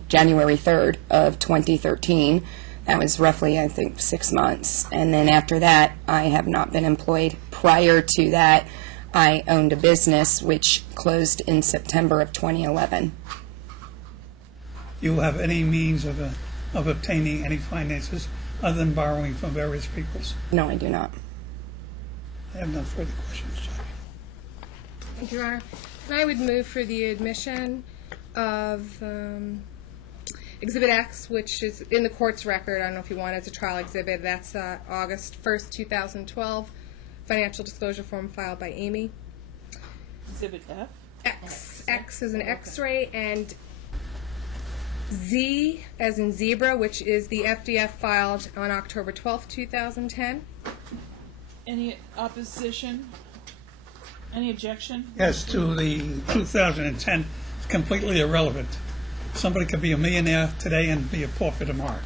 January 3rd of 2013. That was roughly, I think, 6 months. And then after that, I have not been employed. Prior to that, I owned a business which closed in September of 2011. You have any means of obtaining any finances other than borrowing from various peoples? No, I do not. I have no further questions, Judge. Thank you, Your Honor. And I would move for the admission of Exhibit X, which is in the court's record. I don't know if you want it as a trial exhibit. That's August 1st, 2012, financial disclosure form filed by Amy. Exhibit F? X. X is an X-ray, and Z as in zebra, which is the FDF filed on October 12th, 2010. Any opposition? Any objection? Yes, to the 2010, it's completely irrelevant. Somebody could be a millionaire today and be a pauper tomorrow.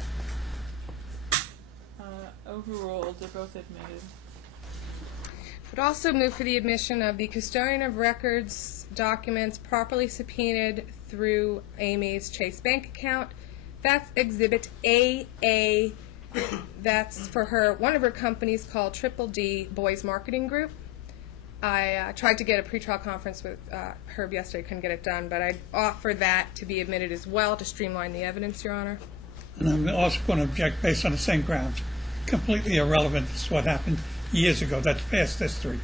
Overruled. They're both admitted. Would also move for the admission of the custodian of records documents properly subpoenaed through Amy's Chase bank account. That's Exhibit AA. That's for one of her companies called Triple D Boys Marketing Group. I tried to get a pretrial conference with Herb yesterday, couldn't get it done, but I'd offer that to be admitted as well to streamline the evidence, Your Honor. And I'm also going to object based on the same grounds. Completely irrelevant. It's what happened years ago. That's past history.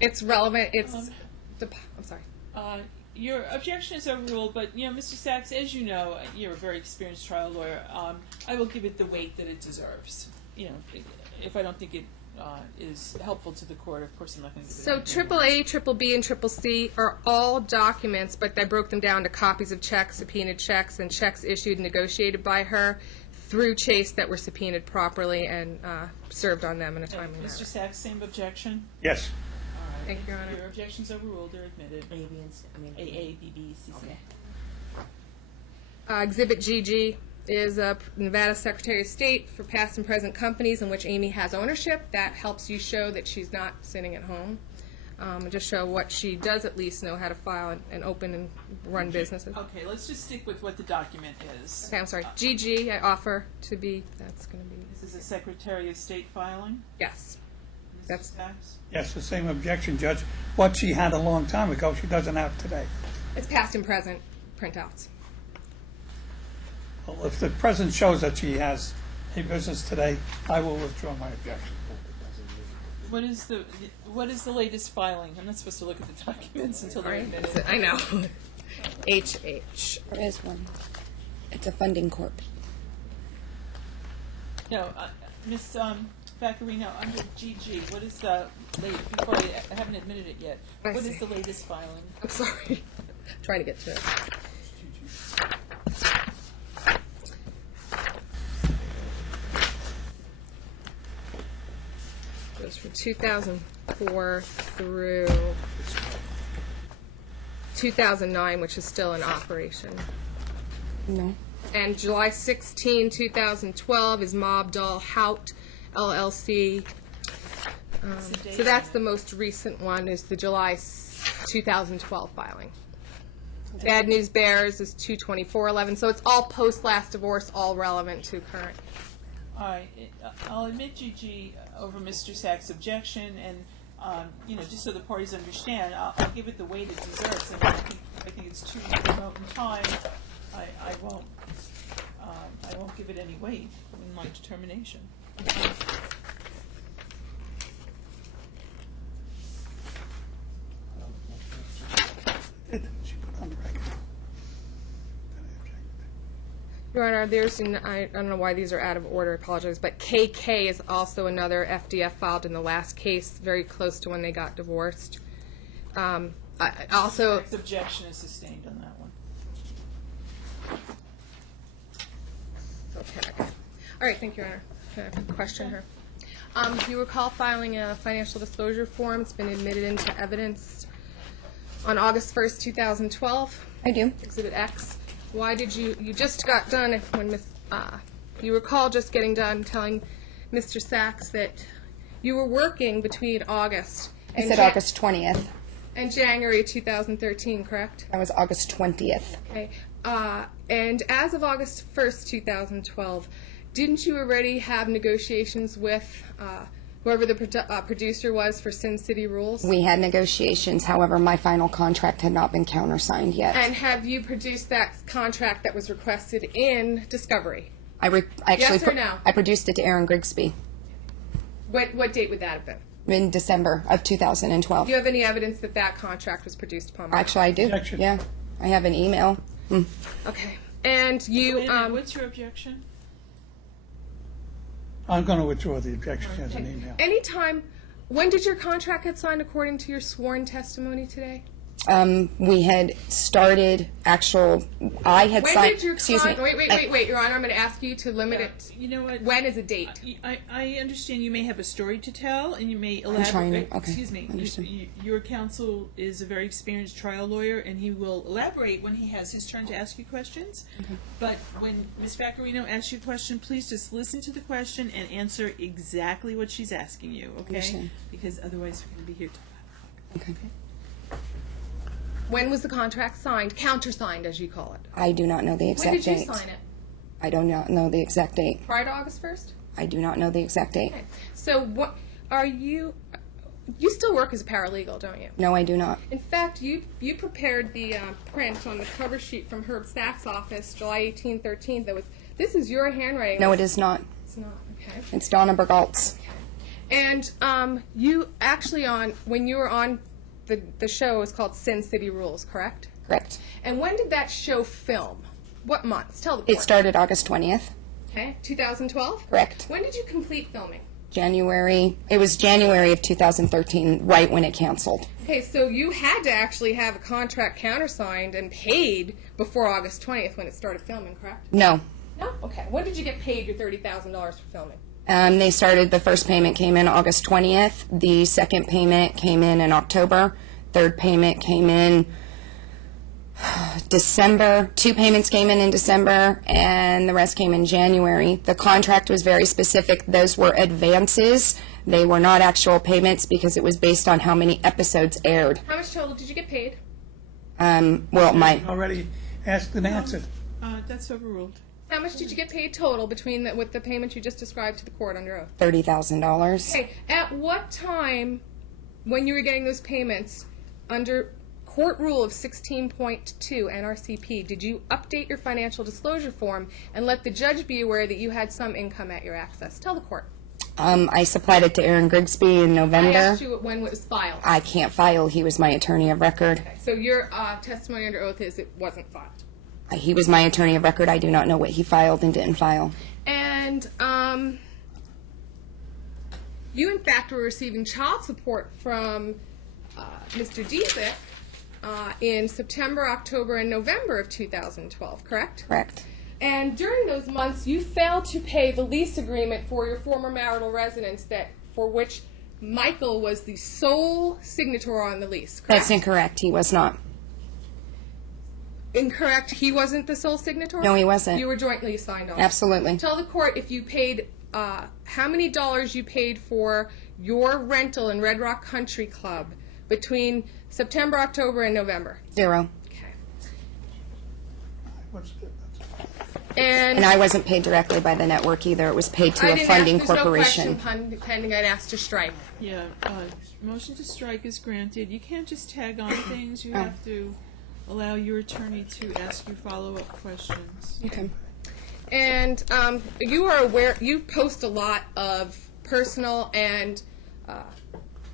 It's relevant. I'm sorry. Your objection is overruled, but, Mr. Sachs, as you know, you're a very experienced trial lawyer. I will give it the weight that it deserves. If I don't think it is helpful to the court, of course I'm not going to give it. So Triple A, Triple B, and Triple C are all documents, but I broke them down to copies of checks, subpoenaed checks, and checks issued and negotiated by her through Chase that were subpoenaed properly and served on them in a timely manner. Mr. Sachs, same objection? Yes. Thank you, Your Honor. Your objection's overruled. They're admitted. A, B, B, C, C. Exhibit GG is Nevada Secretary of State for past and present companies in which Amy has ownership. That helps you show that she's not sitting at home. And just show what she does at least know how to file and open and run businesses. Okay, let's just stick with what the document is. Okay, I'm sorry. GG, I offer to be, that's going to be. This is a Secretary of State filing? Yes. Mr. That's- Sachs? Yes, the same objection, Judge. What she had a long time ago, she doesn't have today. It's past and present printouts. Well, if the present shows that she has a business today, I will withdraw my objection. What is the latest filing? I'm not supposed to look at the documents until they're Right? admitted. I know. HH. There is one. It's a funding corp. No, Ms. Vaccarino, under GG, what is the before I haven't admitted it yet, I what is see. the latest filing? I'm sorry. Trying to get to it. Goes from 2004 through 2009, which is still in operation. No. And July 16, 2012 is Mob Doll Hout, LLC. So that's the most recent one, is the July 2012 filing. Bad News Bears is 2/24/11. So it's all post last divorce, all relevant to current. All right, I'll admit GG over Mr. Sachs' objection, and just so the parties understand, I'll give it the weight it deserves. And I think it's too remote in time. I won't give it any weight in my determination. She put on the record. Your Honor, I don't know why these are out of order, I apologize, but KK is also another FDF filed in the last case, very close to when they got divorced. Also, Sachs' objection is sustained on that one. okay. All right, thank you, Your Honor. Can I question her? You recall filing a financial disclosure form. It's been admitted into evidence on August 1st, 2012. I do. Exhibit X. Why did you just got done when you recall just getting done telling Mr. Sachs that you were working between August I and said August 20th. and January 2013, correct? That was August 20th. Okay. And as of August 1st, 2012, didn't you already have negotiations with whoever the producer was for Sin City Rules? We had negotiations. However, my final contract had not been countersigned yet. And have you produced that contract that was requested in Discovery? Actually, or no? I produced it to Aaron Grigsby What date would that have been? in December of 2012. Do you have any evidence that that contract was produced upon? Actually, I do. Objection. Yeah. I have an email. Okay. And you, Wait a minute, what's your objection? I'm going to withdraw the objection as an email. anytime, when did your contract get signed according to your sworn testimony today? We had started I had When signed. did your excuse me. wait, Your Honor, I'm going to ask you to limit it. You know what? When is a date? I understand you may have a story to tell, and you may trying to- elaborate. okay, Excuse me. understand. Your counsel is a very experienced trial lawyer, and he will elaborate when he has his turn to ask you questions. But when Ms. Vaccarino asks you a question, please just listen to the question and answer exactly what she's asking you, okay? Understand. Because otherwise we're going to be here till 5 o'clock. Okay. When was the contract signed? Countersigned, as you call it. I do not know the When exact did you date. sign it? I do not know the exact date. Prior to August 1st? I do not know the exact date. Okay. So what are you still work as a paralegal, don't you? No, I do not. In fact, you prepared the print on the cover sheet from Herb Stack's office, July 18, 13. This is your handwriting. No, it is not. It's not. Okay. It's Donna Bergaltz. And you actually when you were on the show, is called Sin City Rules, correct? Correct. And when did that show film? What months? Tell the court. It started August 20th. Okay, 2012. Correct. When did you complete filming? January. It was January of 2013, right when it canceled. Okay, so you had to actually have a contract countersigned and paid before August 20th when it started filming, correct? No. No? Okay. When did you get paid your $30,000 for filming? The first payment came in August 20th. The second payment came in October. Third payment came in December. 2 payments came in December, and the rest came in January. The contract was very specific. Those were advances. They were not actual payments because it was based on how many episodes aired. How much total did you get paid? Already asked and answered. That's overruled. How much did you get paid total with the payment you just described to the court under oath? $30,000. Okay. At what time, when you were getting those payments, under Court Rule of 16.2 NRCP, did you update your financial disclosure form and let the judge be aware that you had some income at your access? Tell the court. I supplied it to Aaron Grigsby in November. I asked you when it was filed. I can't file. He was my attorney of record. Okay. So your testimony under oath is it wasn't filed. He was my attorney of record. I do not know what he filed and didn't file. And you, in fact, were receiving child support from Mr. Dziedzic in September, October, and November of 2012, correct? Correct. And during those months, you failed to pay the lease agreement for your former marital residence for which Michael was the sole signator on the lease, correct? That's incorrect. He was not. Incorrect. He wasn't the sole signator? No, he wasn't. You were jointly signed on. Absolutely. Tell the court if you paid, how many dollars you paid for your rental in Red Rock Country Club between September, October, and November. 0. Okay. What's the difference? And I wasn't paid directly by the network either. It was paid to a funding corporation. There's no question pending. I'd asked to strike. Yeah, motion to strike is granted. You can't just tag on things. You have to allow your attorney to ask you follow-up questions. Okay. And you are aware, you post a lot of personal and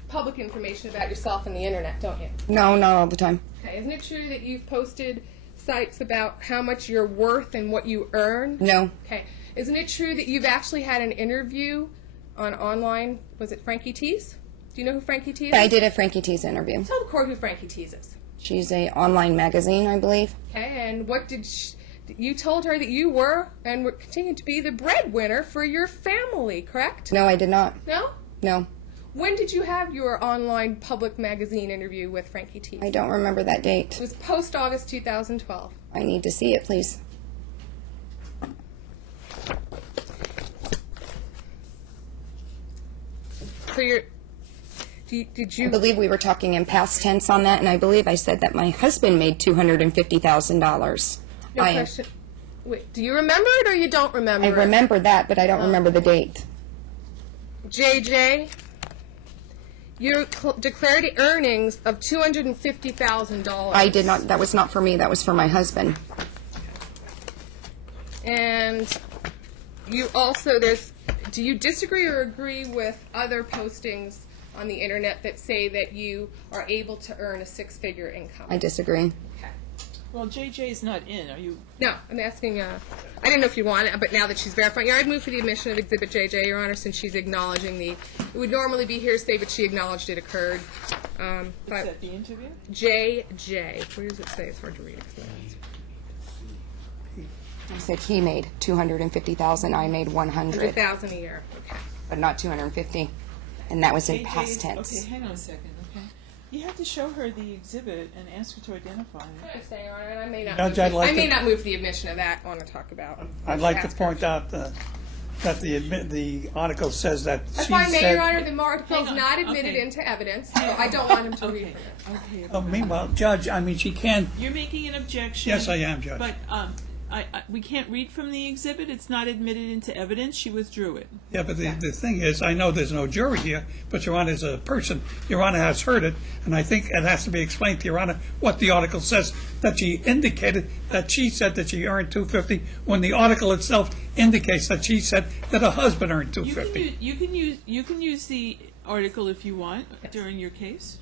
public information about yourself on the internet, don't you? No, not all the time. Okay. Isn't it true that you've posted sites about how much you're worth and what you earn? No. Okay. Isn't it true that you've actually had an interview on online, was it Frankie Tees? Do you know who Frankie Tees is? I did a Frankie T's interview. Tell the court who Frankie Tees is. She's a online magazine, I believe. Okay, and what did you told her that you were and were continuing to be the breadwinner for your family, correct? No, I did not. No? No, When did you have your online public magazine interview with Frankie T? I don't remember that date. It was post-August 2012. I need to see it, please. So did I you... believe we were talking in past tense on that, and I believe I said that my husband made $250,000. No question. Wait, do you remember it or you don't remember I it? remember that, but I don't remember the date. JJ, you declared earnings of $250,000. I did not. That was not for me. That was for my husband. And you also, do you disagree or agree with other postings on the internet that say that you are able to earn a six-figure income? I disagree. Okay. Well, JJ is not in. Are you? No, I'm asking, I didn't know if you want it, but now that she's verifying, I'd move for the admission of Exhibit JJ, Your Honor, since she's acknowledging it would normally be hearsay, but she acknowledged it occurred. Is that the interview? JJ, where does it say? It's hard to read. I said he made $250,000. I made $100,000, $100,000 a year. Okay. but not $250,000, and that was in past tense. Okay, hang on a second. Okay, you have to show her the exhibit and ask her to identify it. I understand, Your Honor, and I may not. Judge, I'd like I may to- not move the admission of that. I want to talk about. I'd like to Ask her. point out that the article says that If she I may, said. Your Honor, the article is Hang on, not admitted okay. into evidence, so I don't want him to read Okay, from it. okay. Oh, meanwhile, Judge, I mean, she can. You're making an objection. Yes, I am, Judge. But we can't read from the exhibit. It's not admitted into evidence. She withdrew it. Yeah, but the thing is, I know there's no jury here, but Your Honor, as a person, Your Honor has heard it, and I think it has to be explained to Your Honor what the article says, that she indicated that she said that she earned $250, when the article itself indicates that she said that her husband earned $250. You can use the article if you want during your case.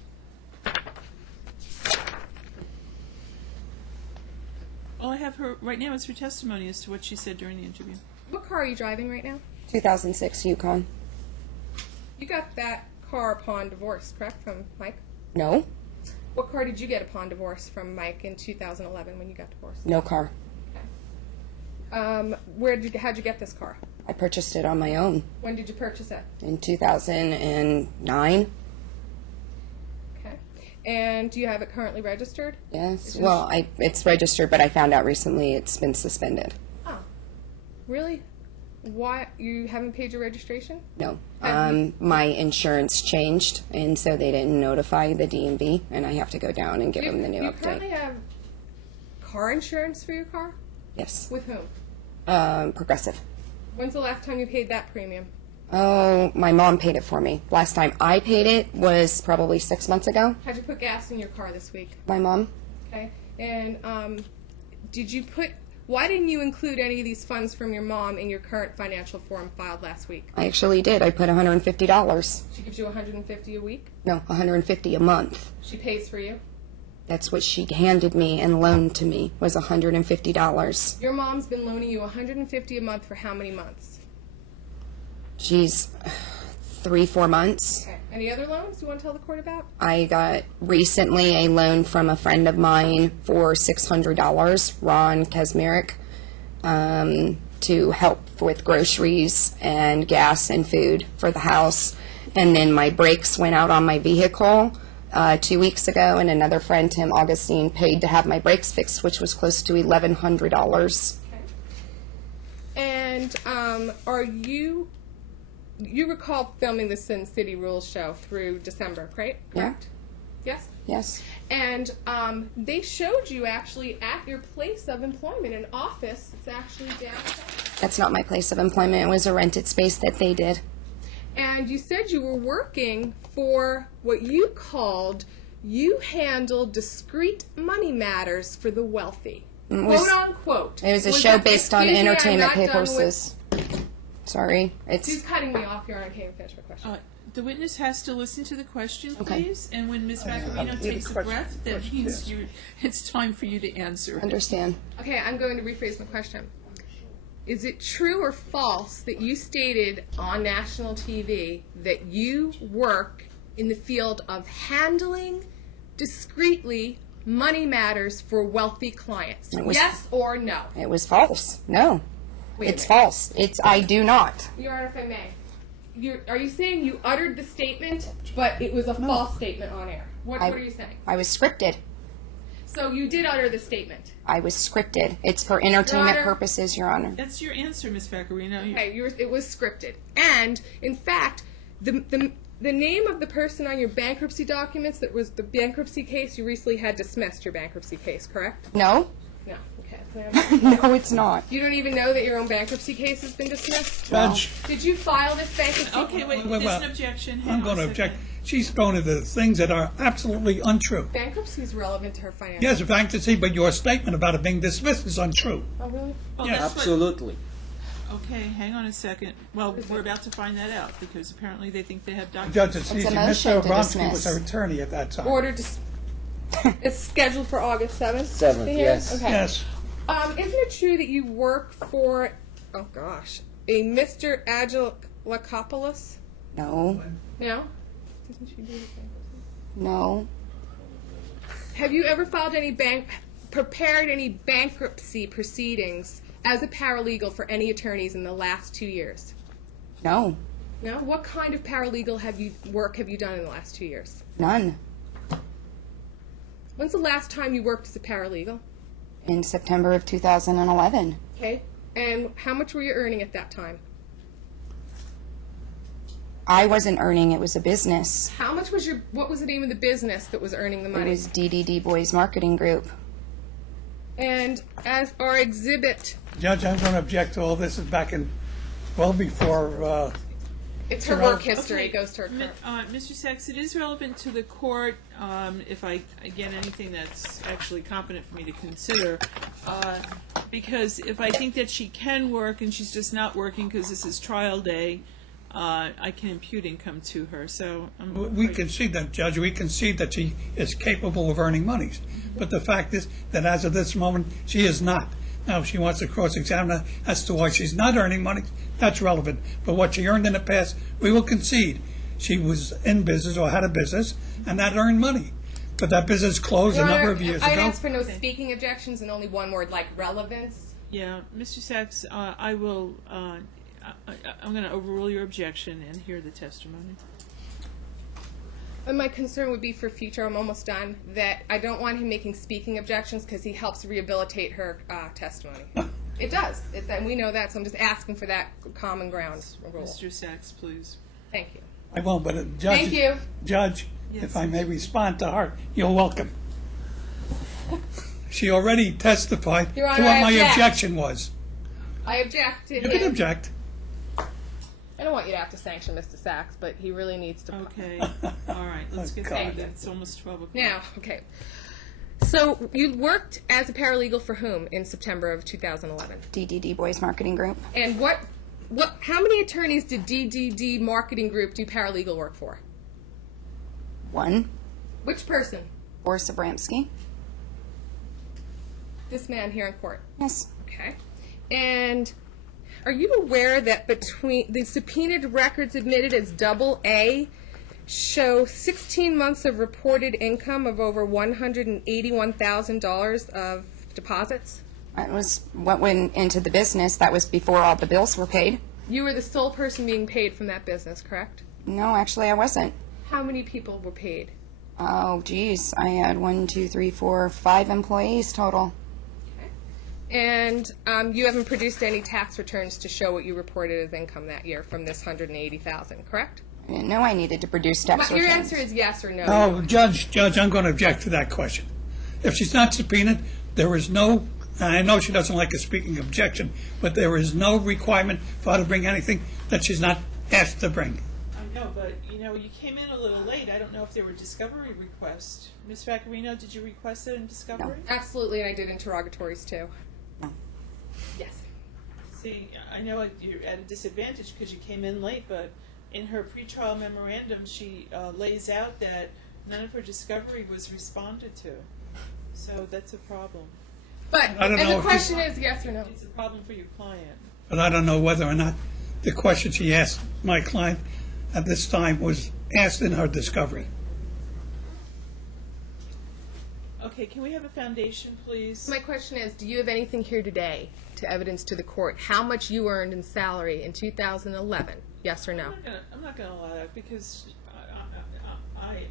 All I have her right now is her testimony as to what she said during the interview. What car are you driving right now? 2006 Yukon. You got that car upon divorce, correct, from Mike? No, What car did you get upon divorce from Mike in 2011 when you got divorced? no car. How'd you get this car? I purchased it on my own When did you purchase it? in 2009. Okay. And do you have it currently registered? Yes. Well, it's registered, but I found out recently it's been suspended. Oh. Really? Why? You haven't paid your registration? No. My insurance changed, and so they didn't notify the DMV, and I have to go down and give them the new you currently update. have car insurance for your car? Yes. With whom? Progressive. When's the last time you paid that premium? Oh, my mom paid it for me. Last time I paid it was probably 6 months ago. How'd you put gas in your car this week? My mom. Okay. And why didn't you include any of these funds from your mom in your current financial form filed last week? I actually did. I put $150. She gives you $150 a week? No, $150 a month. She pays for you? That's what she handed me and loaned to me, was $150. Your mom's been loaning you $150 a month for how many months? She's 3-4 months. Okay. Any other loans you want to tell the court about? I got recently a loan from a friend of mine for $600, Ron Kasmerick, to help with groceries and gas and food for the house. And then my brakes went out on my vehicle 2 weeks ago, and another friend, Tim Augustine, paid to have my brakes fixed, which was close to $1,100. Okay. And are you recall filming the Sin City Rules show through December, correct? Yes? Yes. And they showed you actually at your place of employment, an office. It's actually downtown. That's not my place of employment. It was a rented space that they did. And you said you were working for what you handled discreet money matters for the wealthy. Quote unquote. It was a show that- based on excuse me, I'm entertainment not done purposes. Sorry. She's cutting me off here, and I can't finish my question. The witness has to listen to the question, Okay. please. And when Ms. Maccarino takes a breath, that means it's time for you to answer. Understand. Okay, I'm going to rephrase my question. Is it true or false that you stated on national TV that you work in the field of handling discreetly money matters for wealthy clients? It was- Yes or no? It was false. No. Wait a It's minute. false. I do not. Your Honor, if I may. Are you saying you uttered the statement, but it was a false statement on air? What are you saying? I was scripted. So you did utter the statement. I was scripted. It's for entertainment Honor. purposes, Your Honor. That's your answer, Ms. Vaccarino. Okay, it was scripted. And, in fact, the name of the person on your bankruptcy documents that was the bankruptcy case, you recently had dismissed your bankruptcy case, correct? No? No. Okay. No, it's not. You don't even know that your own bankruptcy case has been dismissed? Judge, Did you file this bankruptcy? Okay, wait, Well, there's an objection. Hang I'm on going to a object. second. She's going to the things that are absolutely untrue. Bankruptcy is relevant to her finances. Yes, bankruptcy, but your statement about it being dismissed is untrue. Oh, really? Well, Yes. that's what- Absolutely. Okay, hang on a second. Well, we're about to find that out because apparently they think they have documents. Judge, it's easy. a motion Mr. to Obronsky was dismiss. our attorney at that time. Order to... It's scheduled for August 7th? 7th, the hearing? yes. Okay. Yes. Isn't it true that you work for, oh gosh, a Mr. Agilakopoulos? No. No? Doesn't she do the bankruptcy? No. Have you ever prepared any bankruptcy proceedings as a paralegal for any attorneys in the last 2 years? No. No? What kind of paralegal work have you done in the last 2 years? None. When's the last time you worked as a paralegal? In September of 2011. Okay. And how much were you earning at that time? I wasn't earning, it was a business. How much was what was the name of the business that was earning the It money? was DDD Boys Marketing Group. And as our exhibit, Judge, I'm going to object to all this. Is back in, well before, it's her work history. It goes to her current. Mr. Sachs, it is relevant to the court if I get anything that's actually competent for me to consider. Because if I think that she can work and she's just not working because this is trial day, I can impute income to her. So we concede that, Judge, we concede that she is capable of earning monies. But the fact is that as of this moment, she is not. Now, if she wants to cross-examine her as to why she's not earning money, that's relevant. But what she earned in the past, we will concede. She was in business or had a business, and that earned money. But that business closed Your a number Honor, of years I'd ago. ask for no speaking objections and only one word, like relevance. yeah, Mr. Sachs, I will. I'm going to overrule your objection and hear the testimony. And my concern would be for future, I'm almost done, that I don't want him making speaking objections because he helps rehabilitate her testimony. It does. And we know that, so I'm just asking for that common ground rule. Mr. Sachs, please. Thank you. I won't, but Judge, Thank you. Judge, Yes. if I may respond to her, you're welcome. She already testified Your to Honor, what I my object. objection was. I object to You him. can object. I don't want you to have to sanction Mr. Sachs, but he really needs to. Okay. All right. Let's get God. to that. It's almost 12 o'clock. Now, okay. So you worked as a paralegal for whom in September of 2011? DDD Boys Marketing Group. And how many attorneys did DDD Marketing Group do paralegal work for? One. Which person? Boris Abramsky. This man here in court. Yes. Okay. And are you aware that between the subpoenaed records admitted as double A show 16 months of reported income of over $181,000 of deposits? That was what went into the business. That was before all the bills were paid. You were the sole person being paid from that business, correct? No, actually, I wasn't. How many people were paid? Oh, geez. I had 1, 2, 3, 4, 5 employees total. And you haven't produced any tax returns to show what you reported as income that year from this $180,000, correct? I didn't know I needed to produce tax Your returns. answer is yes or no. Oh, Judge, I'm going to object to that question. If she's not subpoenaed, there is no, and I know she doesn't like a speaking objection, but there is no requirement for her to bring anything that she's not asked to bring. I know, but you came in a little late. I don't know if there were discovery requests. Ms. Vaccarino, did you request it in discovery? Absolutely, and I did interrogatories too. No. Yes. See, I know you're at a disadvantage because you came in late, but in her pretrial memorandum, she lays out that none of her discovery was responded to. So that's a problem. But I don't and know the if question is yes or no. It's a problem for your client. But I don't know whether or not the question she asked my client at this time was asked in her discovery. Okay, can we have a foundation, please? My question is, do you have anything here today to evidence to the court how much you earned in salary in 2011? Yes or no? I'm not going to allow that because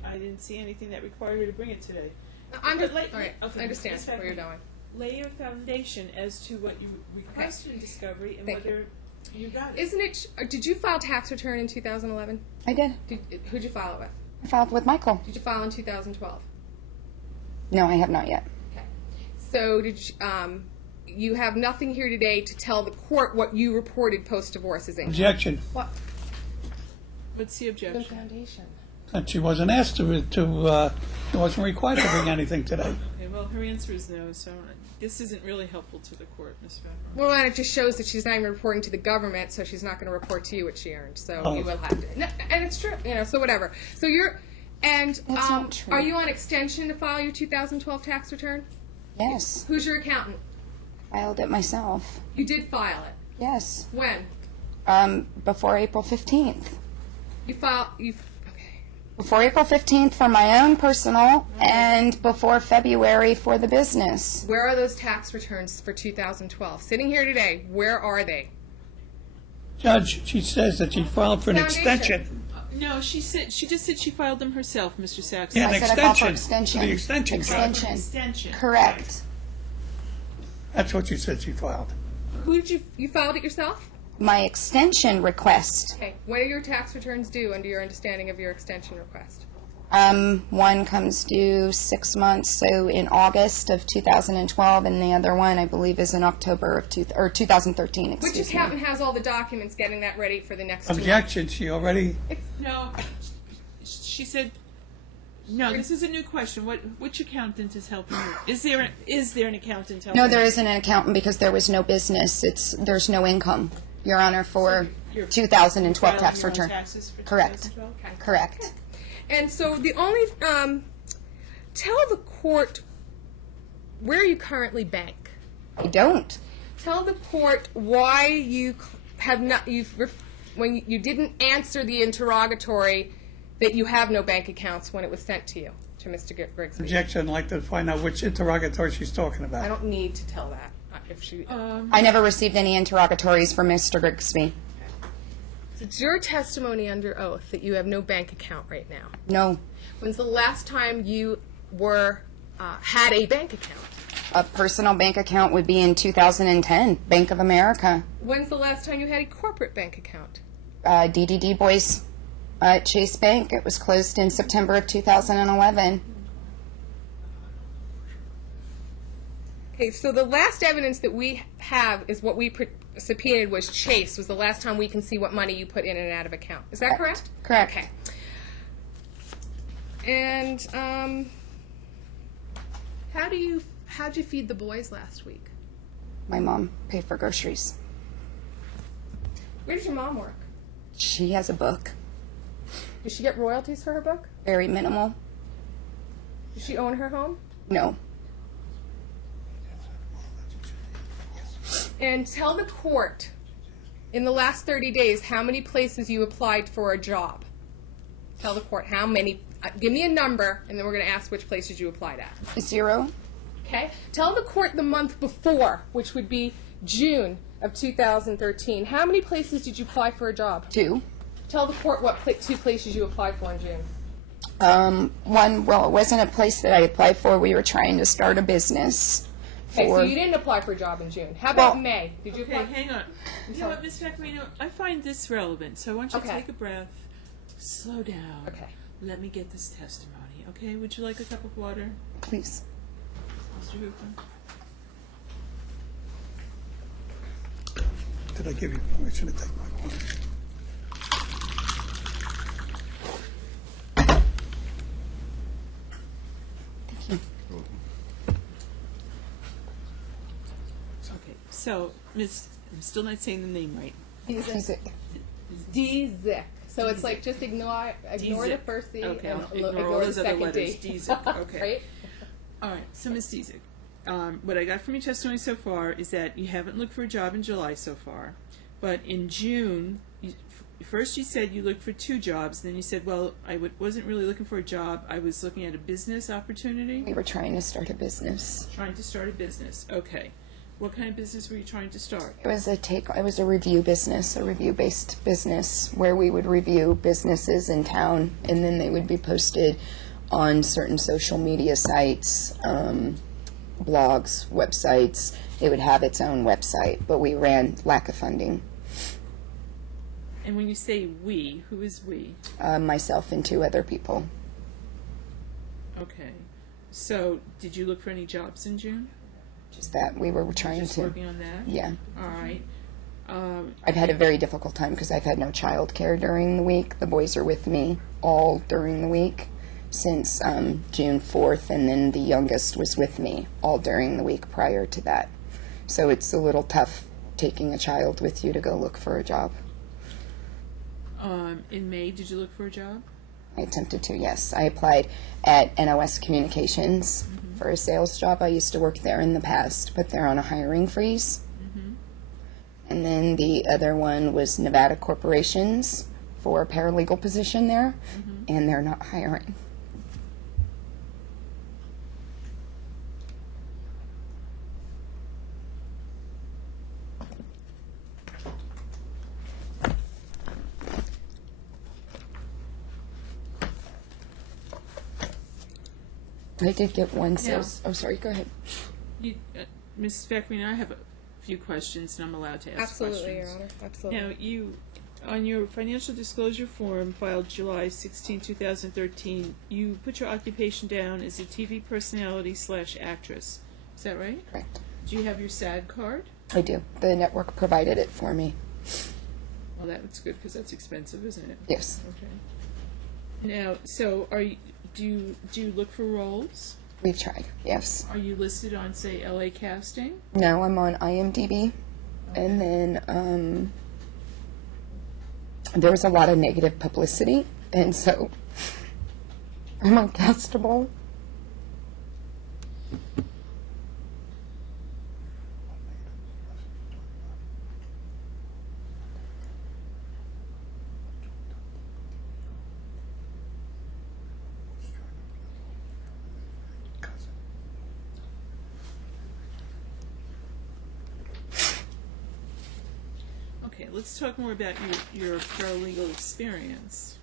I didn't see anything that required her to bring it today. All right, Okay, I understand Ms. where you're Beckman, going. Lay your foundation as to what you requested in discovery and Thank whether you got it. Isn't it? Did you file tax return in 2011? I did. Who'd you file it with? I filed with Michael. Did you file in 2012? No, I have not yet. Okay. So did you, you have nothing here today to tell the court what you reported post-divorce as income? Objection. What? What's the The objection? foundation. That she wasn't asked to she wasn't required to bring anything today. Okay, well, her answer is no, so this isn't really helpful to the court, Ms. Beckman. Well, and it just shows that she's not even reporting to the government, so she's not going to report to you what she earned. So Oh. you will have to. No, and it's true, so whatever. So you're, and That's not true. are you on extension to file your 2012 tax return? Yes. Who's your accountant? Filed it myself. You did file it. Yes. When? Before April 15th. Okay. Before April 15th for my own personal and before February for the business. Where are those tax returns for 2012? Sitting here today, where are they? Judge, she says that she filed for an Foundation. extension. No, she just said she filed them herself, Mr. Saxon. Yeah, I an said I filed for extension. extension. For the extension, Judge. Extension. Extension. Correct. That's what you said she filed. Who did you filed it yourself? My extension request. Okay. When are your tax returns due under your understanding of your extension request? One comes due 6 months, so in August of 2012, and the other one, I believe, is in October of 2013. Which Excuse me. accountant has all the documents getting that ready for the next 2 months? Objection, she already, No, she said. No, this is a new question. Which accountant is helping you? Is there an accountant helping? No, there isn't an accountant because there was no business. There's no income, Your Honor, for You're 2012 filing tax your own return. taxes for Correct. 2012? Okay. Correct. And so the only, tell the court where you currently bank. I don't. Tell the court why you have not, when you didn't answer the interrogatory that you have no bank accounts when it was sent to you, to Mr. Grigsby. objection, I'd like to find out which interrogatory she's talking I about. don't need to tell that. If she, I never received any interrogatories from Mr. Grigsby. it's your testimony under oath that you have no bank account right now. No. When's the last time you had a bank account? A personal bank account would be in 2010, Bank of America. When's the last time you had a corporate bank account? DDD Boys Chase Bank. It was closed in September of 2011. Okay, so the last evidence that we have is what we subpoenaed was Chase, was the last time we can see what money you put in and out of account. Is that correct? Correct. Okay. And how'd you feed the boys last week? My mom paid for groceries. Where does your mom work? She has a book. Does she get royalties for her book? Very minimal. Does she own her home? No. And tell the court, in the last 30 days, how many places you applied for a job. Tell the court how many. Give me a number, and then we're going to ask which places you applied at. 0. Okay? Tell the court the month before, which would be June of 2013. How many places did you apply for a job? 2. Tell the court what 2 places you applied for in June. One, well, it wasn't a place that I applied for. We were trying to start a business. Okay, so for- you didn't apply for a job in June. How about Well- May? Did you Okay, apply? hang on. You know what, Ms. Vaccarino, I find this relevant, so I want you to Okay. take a breath, slow down. Okay. Let me get this testimony, okay? Would you like a cup of water, Please. Mr. Hooper? Did I give you permission to take my water? Okay, so, Miss, I'm still not saying the name right. Dziedzic. Dziedzic. So it's like just ignore Dziedzic. the first D Okay, and I'll ignore all the those other second letters. D. Dziedzic, okay. Right? All right, so Ms. Dziedzic, what I got from your testimony so far is that you haven't looked for a job in July so far, but in June, first you said you looked for 2 jobs, then you said, well, wasn't really looking for a job, I was looking at a business opportunity? We were trying to start a business. Trying to start a business, okay. What kind of business were you trying to start? It was a review business, a review-based business where we would review businesses in town, and then they would be posted on certain social media sites, blogs, websites. It would have its own website, but we ran lack of funding. And when you say we, who is we? Myself and 2 other people. Okay. So, did you look for any jobs in June? Just that we were trying Just to. working on that? Yeah. All right. I've had a very difficult time because I've had no child care during the week. The boys are with me all during the week since June 4th, and then the youngest was with me all during the week prior to that. So it's a little tough taking a child with you to go look for a job. In May, did you look for a job? I attempted to, yes. I applied at NOS Communications for a sales job. I used to work there in the past, but they're on a hiring freeze. And then the other one was Nevada Corporations for a paralegal position there, and they're not hiring. I did get one sales. Oh, sorry. Go ahead. Mrs. Beckman, I have a few questions, and I'm allowed to ask Absolutely, Your questions. Honor. Absolutely. Now, you, on your financial disclosure form filed July 16, 2013, you put your occupation down as a TV personality / actress. Is that right? Correct. Do you have your SAG card? I do. The network provided it for me. Well, that's good because that's expensive, isn't it? Yes. Okay. Now, so do you look for roles? We've tried. Yes. Are you listed on, say, LA Casting? No, I'm on IMDb. And then there was a lot of negative publicity, and so I'm uncastable. Okay, let's talk more about your paralegal experience.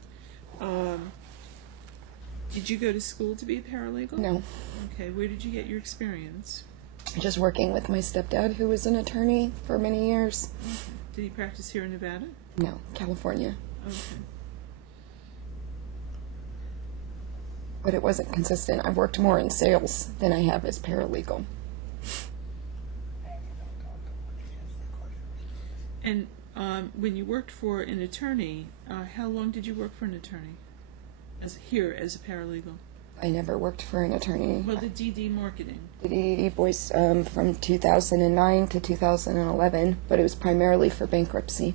Did you go to school to be a paralegal? No. Okay, where did you get your experience? Just working with my stepdad, who was an attorney for many years. Did he practice here in Nevada? No, California. Okay. But it wasn't consistent. I've worked more in sales than I have as paralegal. And when you worked for an attorney, how long did you work for an attorney? As a paralegal? I never worked for an attorney. Well, the DD marketing. The DD voice from 2009 to 2011, but it was primarily for bankruptcy.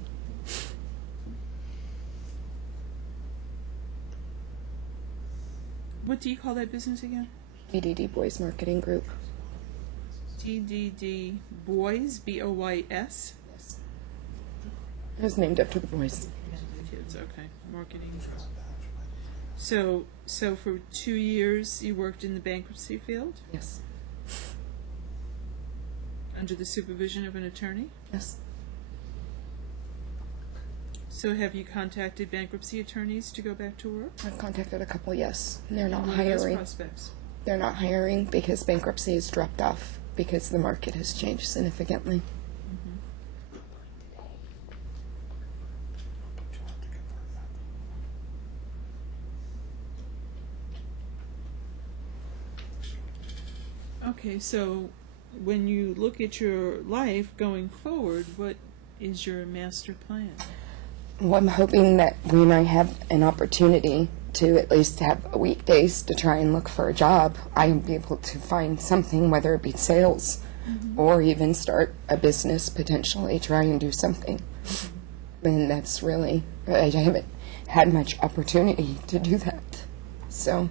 What do you call that business again? DDD Boys Marketing Group. DDD Boys, BOYS? Yes. It was named after the boys. Kids, okay. Marketing. So for 2 years you worked in the bankruptcy field Yes. under the supervision of an attorney? Yes. So have you contacted bankruptcy attorneys to go back to work? I've contacted a couple, yes. They're not What are those hiring. prospects? They're not hiring because bankruptcy has dropped off because the market has changed significantly. Okay, so when you look at your life going forward, what is your master plan? Well, I'm hoping that when I have an opportunity to at least have weekdays to try and look for a job, I'll be able to find something, whether it be sales or even start a business, potentially try and do something. And that's really, I haven't had much opportunity to do that. So,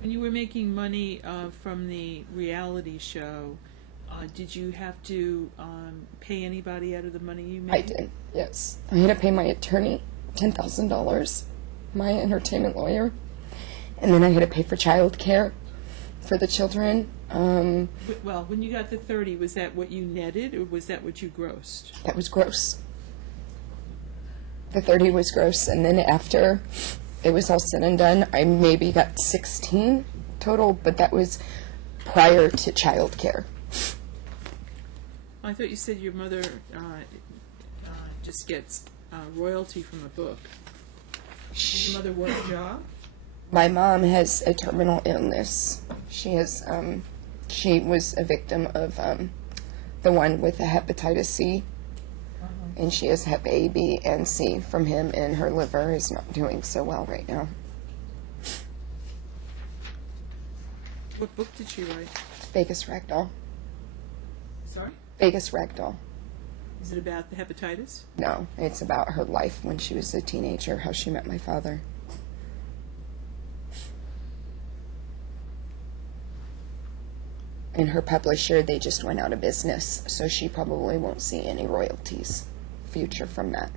When you were making money from the reality show, Did you have to pay anybody out of the money you made? I did, yes. I had to pay my attorney $10,000, my entertainment lawyer, and then I had to pay for child care for the children. Well, when you got the 30, was that what you netted, or was that what you grossed? That was gross. The 30 was gross, and then after it was all said and done, I maybe got 16 total, but that was prior to child care. I thought you said your mother just gets royalty from a book. Does your mother work a job? My mom has a terminal illness. She has, she was a victim of the one with the hepatitis C, and she has hep A, B, and C from him, and her liver is not doing so well right now. What book did she write? Vegas Ragdoll. Sorry? Vegas Ragdoll. Is it about the hepatitis? No, it's about her life when she was a teenager, how she met my father. And her publisher, they just went out of business, so she probably won't see any royalties future from that.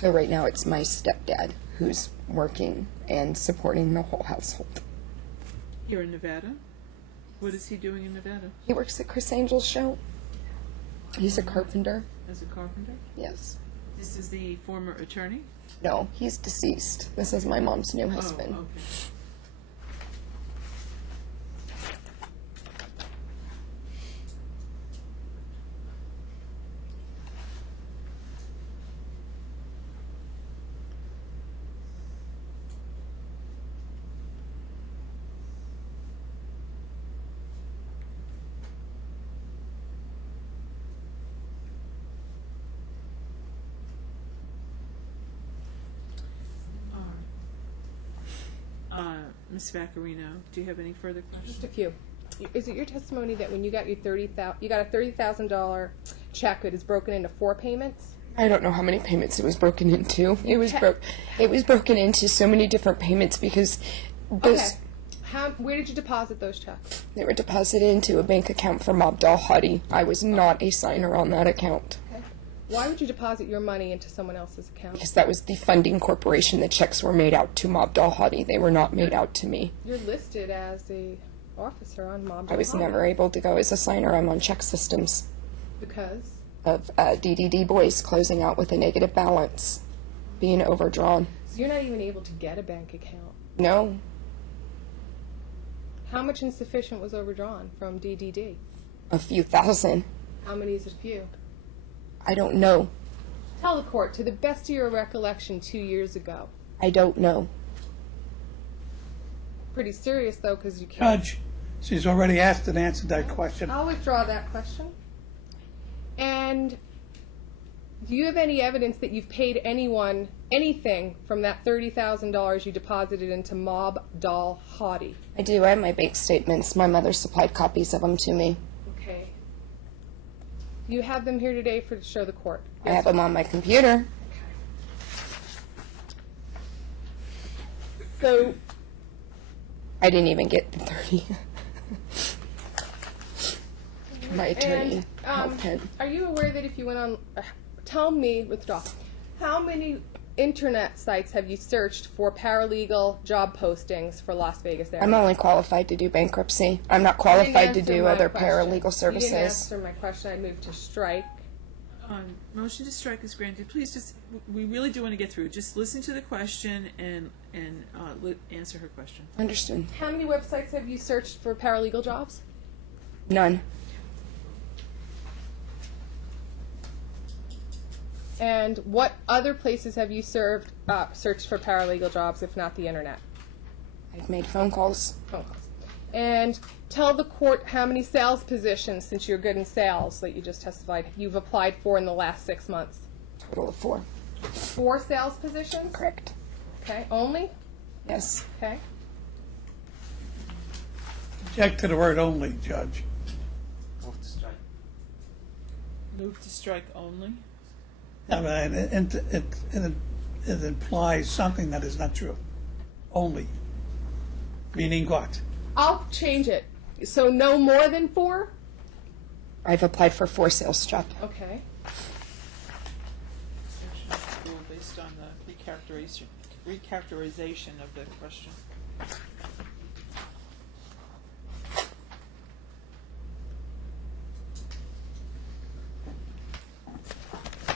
So right now it's my stepdad who's working and supporting the whole household. Here in Nevada? What is he doing in Nevada? He works at Chris Angel's show. He's a carpenter. As a carpenter? Yes. This is the former attorney? No, he's deceased. This is my mom's new husband. Oh, okay. Ms. Vaccarino, do you have any further questions? Just a few. Is it your testimony that when you got your you got a $30,000 check that is broken into 4 payments? I don't know how many payments it was broken into. It was broken into so many different payments because this, Okay. Where did you deposit those checks? they were deposited into a bank account for Abdul Hadi. I was not a signer on that account Okay. Why would you deposit your money into someone else's account? because that was the funding corporation. The checks were made out to Abdul Hadi. They were not made out to me. You're listed as a officer on Mob. I was never able to go as a signer. I'm on check systems Because? of DDD boys closing out with a negative balance, being overdrawn. So you're not even able to get a bank account. No, How much insufficient was overdrawn from DDD? a few thousand. How many is it few? I don't know. Tell the court, to the best of your recollection 2 years ago. I don't know. Pretty serious, though, because you can't... Judge, she's already asked and answered that question. I'll withdraw that question. And do you have any evidence that you've paid anyone anything from that $30,000 you deposited into Mob Doll Hadi? I do. I have my bank statements. My mother supplied copies of them to me. Okay. You have them here today to show the court? I have them on my computer. So, I didn't even get the 30. My attorney helped him. are you aware that if you went on... tell me, withdraw. How many internet sites have you searched for paralegal job postings for Las Vegas area? I'm only qualified to do bankruptcy. I'm not qualified to do other paralegal services. You didn't answer my question. I moved to strike. Motion to strike is granted. Please just, we really do want to get through. Just listen to the question and answer her question. Understood. How many websites have you searched for paralegal jobs? None. And what other places have you searched for paralegal jobs, if not the internet? I've made phone calls. Phone calls. And tell the court how many sales positions, since you're good in sales that you just testified, you've applied for in the last 6 months. Total of 4. 4 sales positions? Correct. Okay. Only? Yes. Okay. Object to the word only, Judge. Move to strike. Move to strike only. I mean, it implies something that is not true. Only. Meaning what? I'll change it. So no more than 4? I've applied for 4 sales jobs. Okay. Section of school based on the recharacterization of the question.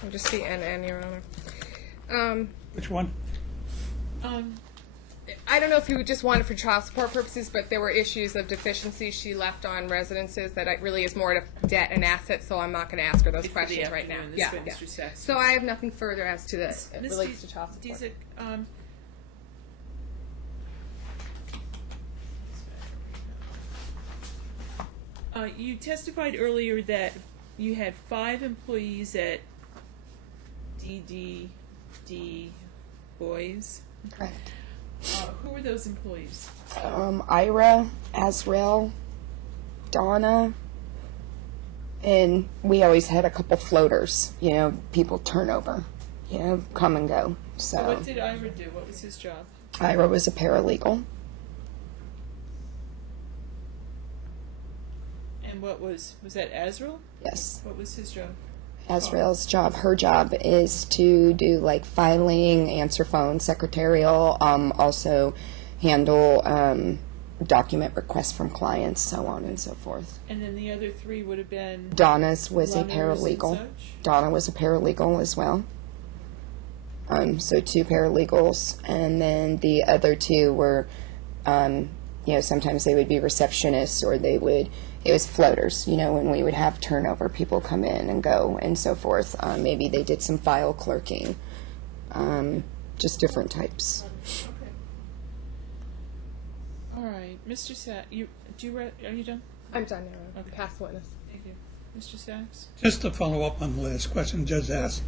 I'll just see NN, Your Honor. Which one? I don't know if you just want it for child support purposes, but there were issues of deficiency she left on residences that it really is more to debt and assets, so I'm not going to ask her those Before the questions right now. afternoon, this way, Mr. Sachs. So I have nothing further as to this. It Ms. relates to child support. Dziedzic, you testified earlier that you had 5 employees at DDD Boys. Correct. Who were those employees? Ira, Azrael, Donna, and we always had a couple floaters, people turnover, come and go. So what did Ira do? What was his job? Ira was a paralegal. And what was that Azrael? Yes. What was his job? Azrael's job, her job is to do like filing, answer phone, secretarial, also handle document requests from clients, so on and so forth. And then the other 3 would have been Donna's was a runners and paralegal. such? Donna was a paralegal as well. So 2 paralegals, and then the other 2 were, sometimes they would be receptionists or it was floaters, when we would have turnover, people come in and go and so forth. Maybe they did some file clerking, just different types. Okay. All right, Mr. Sachs, are you done? I'm done now. Okay. Pass witness. Thank you. Mr. Sachs? Just to follow up on the last question Judge asked,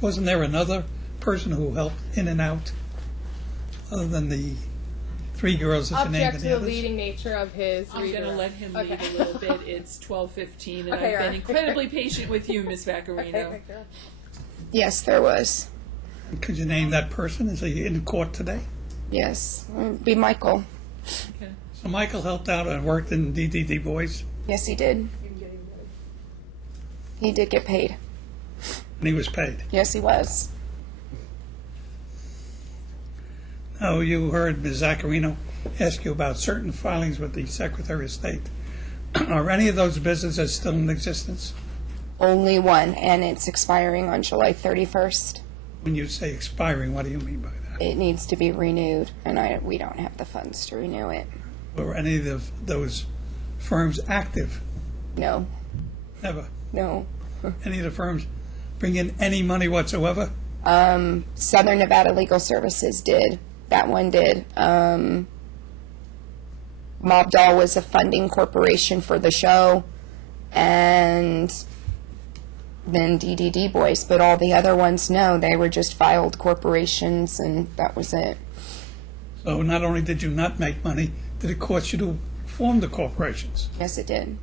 wasn't there another person who helped in and out other than the 3 girls that you named Object and to the the others? leading nature of his I'm going to let him lead Okay. a little bit. It's 12:15, and Okay, I've been all right. incredibly patient with you, Ms. Vaccarino. Yes, there was. Could you name that person? Is he in court today? Yes, be Michael. Okay. So Michael helped out and worked in DDD Boys, Yes, he did. He did get paid. and he was paid. Yes, he was. Now, you heard Ms. Zaccarino ask you about certain filings with the Secretary of State. Are any of those businesses still in existence? Only one, and it's expiring on July 31st. When you say expiring, what do you mean by that? It needs to be renewed, and we don't have the funds to renew it. Were any of those firms active? No, Never. no. Any of the firms bring in any money whatsoever? Southern Nevada Legal Services did. That one did. Mob Doll was a funding corporation for the show, and then DDD Boys, but all the other ones, no, they were just filed corporations, and that was it. So not only did you not make money, did it cost you to form the corporations? Yes, it did.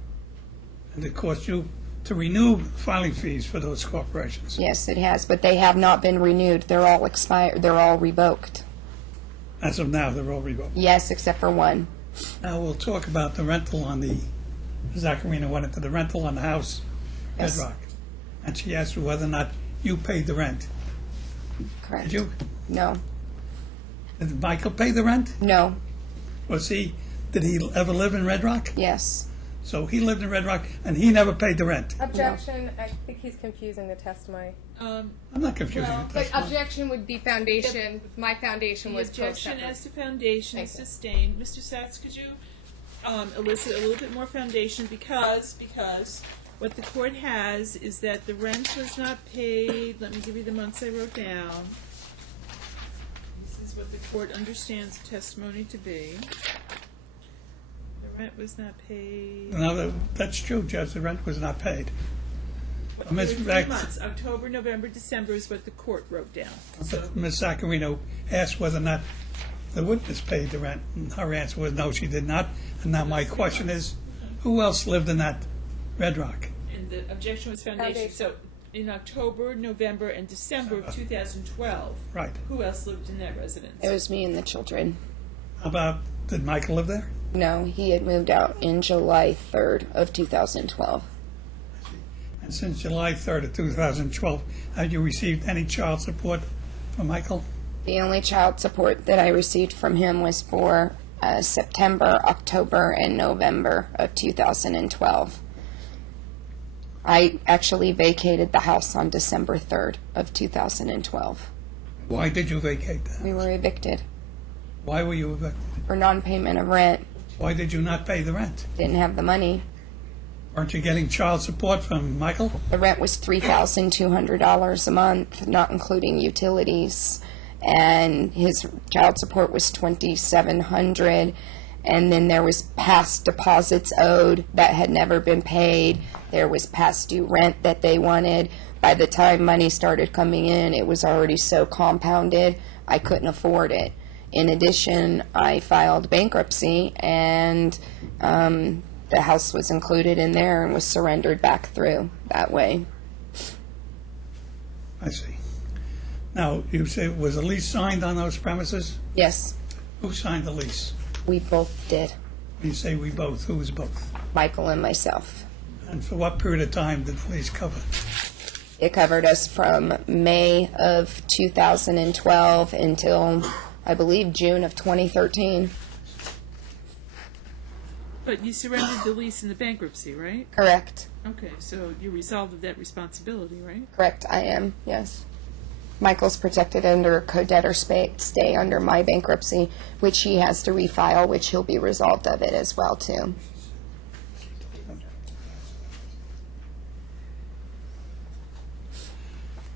And it cost you to renew filing fees for those corporations? Yes, it has, but they have not been renewed. They're all expired. They're all revoked. As of now, they're all revoked. Yes, except for one. Now we'll talk about the rental on the, Zaccarino went into the rental on the house, Yes. Bedrock. And she asked you whether or not you paid the rent. Correct. Did you? No. Did Michael pay the rent? No. Did he ever live in Red Rock? Yes. So he lived in Red Rock and he never paid the rent. Objection. I think he's confusing the testimony. I'm not confusing Well, it. Like, That's fine. objection would be foundation. My foundation The was objection post-separate. as to foundation is Thank you. sustained. Mr. Sachs, could you elicit a little bit more foundation because what the court has is that the rent was not paid. Let me give you the months I wrote down. This is what the court understands the testimony to be. The rent was not paid. No, that's true, Judge. The rent was not paid. Ms. There were 3 Vac- months. October, November, December is what the court wrote down. So, Ms. Zaccarino asked whether or not the witness paid the rent, and her answer was no, she did not. And now my question is, who else lived in that Red Rock? and the objection was foundation. So in October, November, and December of 2012, Right. who else lived in that residence? It was me and the children. How about, did Michael live there? No, he had moved out in July 3rd of 2012. And since July 3rd of 2012, have you received any child support from Michael? The only child support that I received from him was for September, October, and November of 2012. I actually vacated the house on December 3rd of 2012. Why did you vacate that? We were evicted Why were you evicted? for non-payment of rent. Why did you not pay the rent? Didn't have the money. Weren't you getting child support from Michael? The rent was $3,200 a month, not including utilities, and his child support was $2,700. And then there was past deposits owed that had never been paid. There was past due rent that they wanted. By the time money started coming in, it was already so compounded, I couldn't afford it. In addition, I filed bankruptcy, and the house was included in there and was surrendered back through that way. I see. Now, you say, was a lease signed on those premises? Yes, Who signed the lease? we both did, When you say we both, who was both? Michael and myself. And for what period of time did the lease cover? It covered us from May of 2012 until, I believe, June of 2013. But you surrendered the lease in the bankruptcy, right? Correct. Okay, so you resolved that responsibility, right? Correct, I am, yes. Michael's protected under co-debtor stay under my bankruptcy, which he has to refile, which he'll be resolved of it as well, too.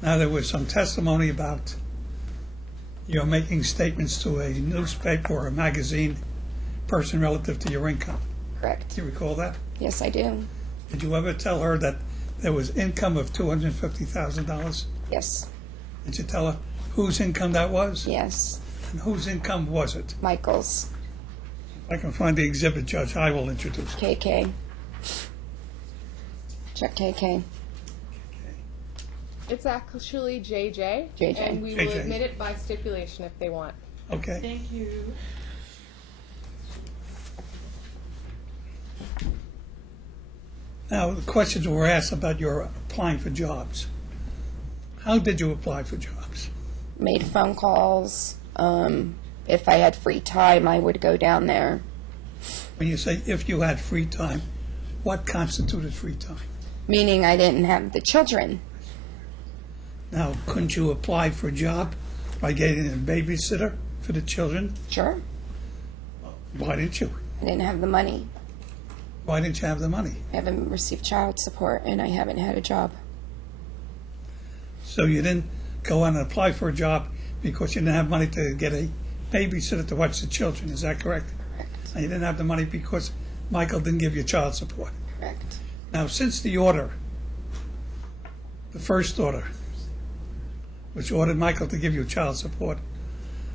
Now, there was some testimony about you're making statements to a newspaper or a magazine person relative to your income. Correct. Do you recall that? Yes, I do. Did you ever tell her that there was income of $250,000? Yes. Did you tell her whose income that was? Yes. And whose income was it? Michael's. If I can find the exhibit, Judge, I will introduce it. KK. Check KK. It's actually JJ. JJ. And we will JJ. admit it by stipulation if they want. Okay. Thank you. Now, the questions were asked about your applying for jobs. How did you apply for jobs? Made phone calls. If I had free time, I would go down there. When you say if you had free time, what constituted free time? Meaning I didn't have the children. Now, couldn't you apply for a job by getting a babysitter for the children? Sure. Why didn't you? I didn't have the money. Why didn't you have the money? I haven't received child support, and I haven't had a job. So you didn't go on and apply for a job because you didn't have money to get a babysitter to watch the children, is that correct? Correct. And you didn't have the money because Michael didn't give you child support. Correct. Now, since the order, the first order, which ordered Michael to give you child support,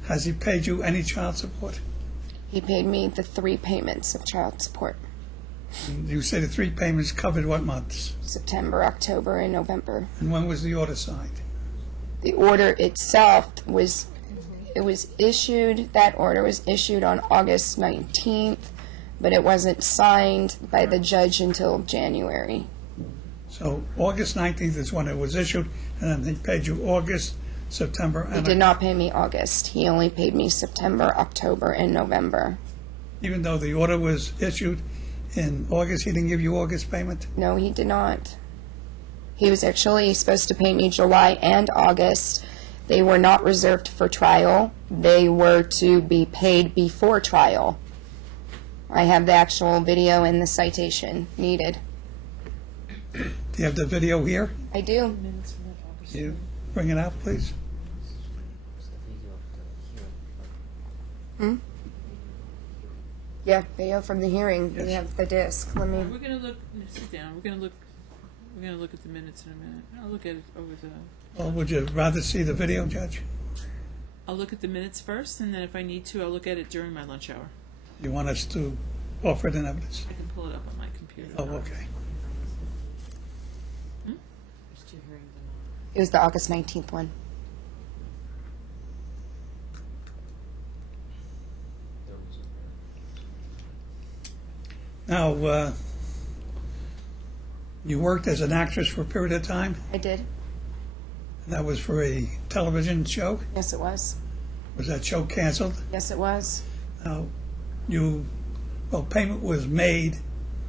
has he paid you any child support? He paid me the 3 payments of child support. And you say the 3 payments covered what months? September, October, and November. And when was the order signed? The order itself was issued, that order was issued on August 19th, but it wasn't signed by the judge until January. So August 19th is when it was issued, and then he paid you August, September, He and did not pay me August. He only paid me September, October, and November. even though the order was issued in August, he didn't give you August payment? No, he did not. He was actually supposed to pay me July and August. They were not reserved for trial. They were to be paid before trial. I have the actual video and the citation needed. Do you have the video here? I do. You bring it out, please. Yeah, video from the hearing. We have the disc. Let me. We're gonna look. Sit down. We're gonna look at the minutes in a minute. I'll look at it over the. Or would you rather see the video, Judge? I'll look at the minutes first, and then if I need to, I'll look at it during my lunch hour. You want us to offer it in evidence? I can pull it up on my computer. Oh, okay. It was the August 19th one. Now, you worked as an actress for a period of time? I did. That was for a television show? Yes, it was. Was that show canceled? Yes, it was. Now, payment was made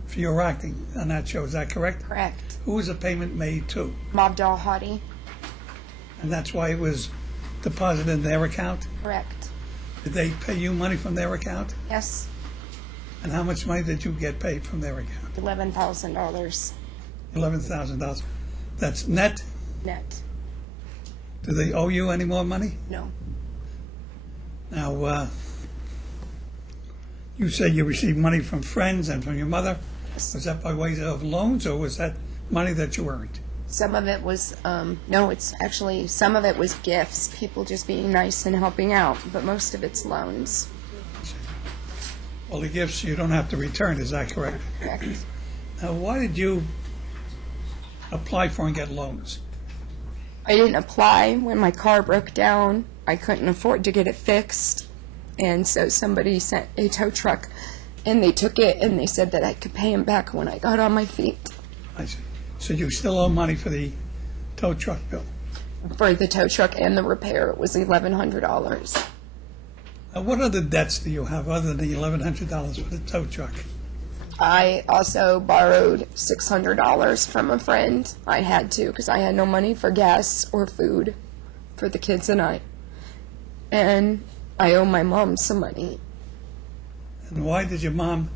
for your acting on that show, is that correct? Correct. Who was the payment made to? Mob Doll Hottie. And that's why it was deposited in their account? Correct. Did they pay you money from their account? Yes. And how much money did you get paid from their account? $11,000 $11,000. That's net? net. Do they owe you any more money? No. Now, you say you received money from friends and from your mother. Was that by way of loans, or was that money that you earned? Some of it was, no, it's actually, some of it was gifts, people just being nice and helping out, but most of it's loans. Well, the gifts you don't have to return, is that correct? Correct. Now, why did you apply for and get loans? I didn't apply when my car broke down. I couldn't afford to get it fixed. And so somebody sent a tow truck, and they took it, and they said that I could pay them back when I got on my feet. I see. So you still owe money for the tow truck bill? For the tow truck and the repair, it was $1,100. Now, what other debts do you have other than the $1,100 for the tow truck? I also borrowed $600 from a friend. I had to because I had no money for gas or food for the kids and I. And I owe my mom some money And why did your mom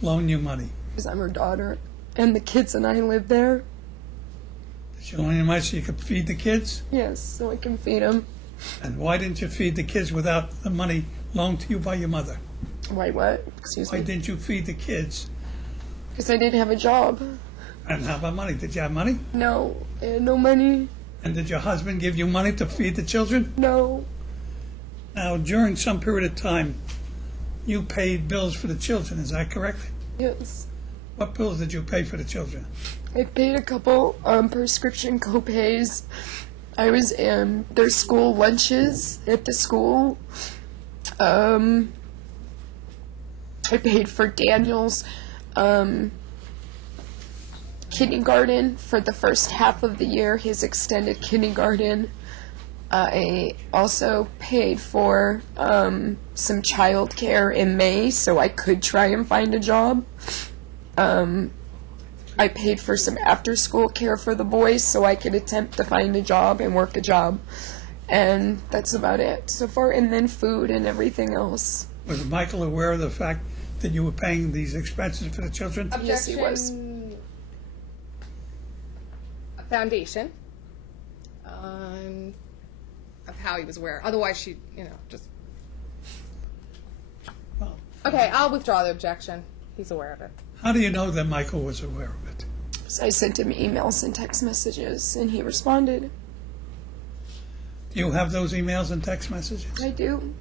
loan you money? because I'm her daughter. And the kids and I live there. Did she loan you money so you could feed the kids? Yes, so I can feed them. And why didn't you feed the kids without the money loaned to you by your mother? Why what? Excuse Why me. didn't you feed the kids? Because I didn't have a job. And how about money? Did you have money? No, I had no money. And did your husband give you money to feed the children? No. Now, during some period of time, you paid bills for the children, is that correct? Yes. What bills did you pay for the children? I paid a couple prescription copays. I was in their school lunches at the school. I paid for Daniel's kindergarten for the first half of the year, his extended kindergarten. I also paid for some child care in May so I could try and find a job. I paid for some after-school care for the boys so I could attempt to find a job and work a job. And that's about it so far. And then food and everything else. Was Michael aware of the fact that you were paying these expenses for the children? Yes, he was. A foundation of how he was aware. Otherwise, she, just. Well, Okay, I'll withdraw the objection. He's aware of it. how do you know that Michael was aware of it? So I sent him emails and text messages, and he responded. Do you have those emails and text messages? I do.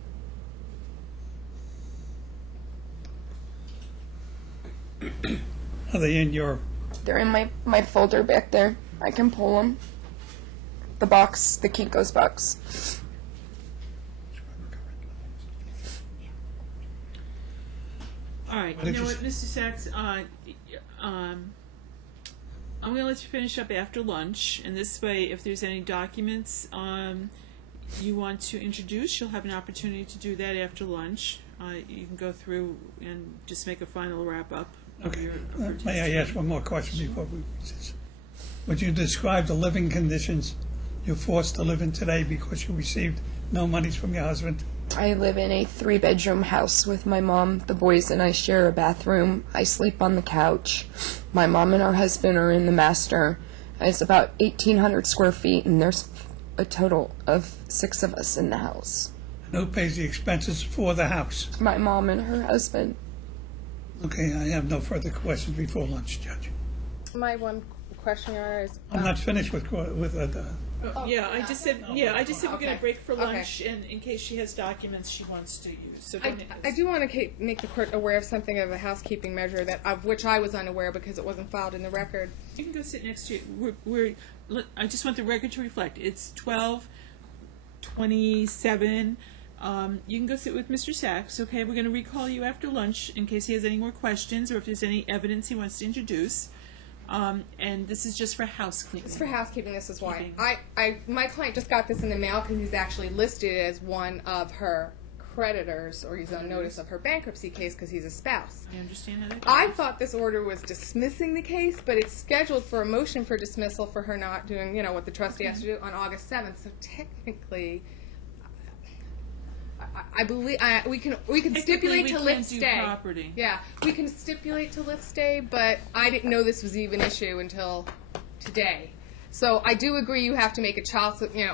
Are they in your... They're in my folder back there. I can pull them. The box, the Kinko's box. All right, What you did know you what, Mr. Sachs, I'm going to let you finish up after lunch, and this way, if there's any documents you want to introduce, you'll have an opportunity to do that after lunch. You can go through and just make a final wrap-up of Okay. your May I ask one more question before we... Would you describe the living conditions you're forced to live in today because you received no monies from your husband? I live in a 3-bedroom house with my mom. The boys and I share a bathroom. I sleep on the couch. My mom and her husband are in the master. It's about 1,800 square feet, and there's a total of 6 of us in the house. And who pays the expenses for the house? My mom and her husband. Okay, I have no further questions before lunch, Judge. My one question, Your Honor, is... I'm not finished with yeah, I just said we're going Okay. to break for Okay. lunch, and in case she has documents she wants to use. So I do want to make the court aware of something of a housekeeping measure of which I was unaware because it wasn't filed in the record. You can go sit next to you. I just want the record to reflect. It's 12:27. You can go sit with Mr. Sachs, okay? We're going to recall you after lunch in case he has any more questions or if there's any evidence he wants to introduce. And this is just for housecleaning. It's for housekeeping. This is why. Keeping. My client just got this in the mail because he's actually listed as one of her creditors, or he's on notice of her bankruptcy case because he's a spouse. I understand how that goes. I thought this order was dismissing the case, but it's scheduled for a motion for dismissal for her not doing, what the trustee has to do on August 7th. So technically, I believe we can stipulate to lift stay. Property. Yeah, we can stipulate to lift stay, but I didn't know this was even an issue until today. So I do agree you have to make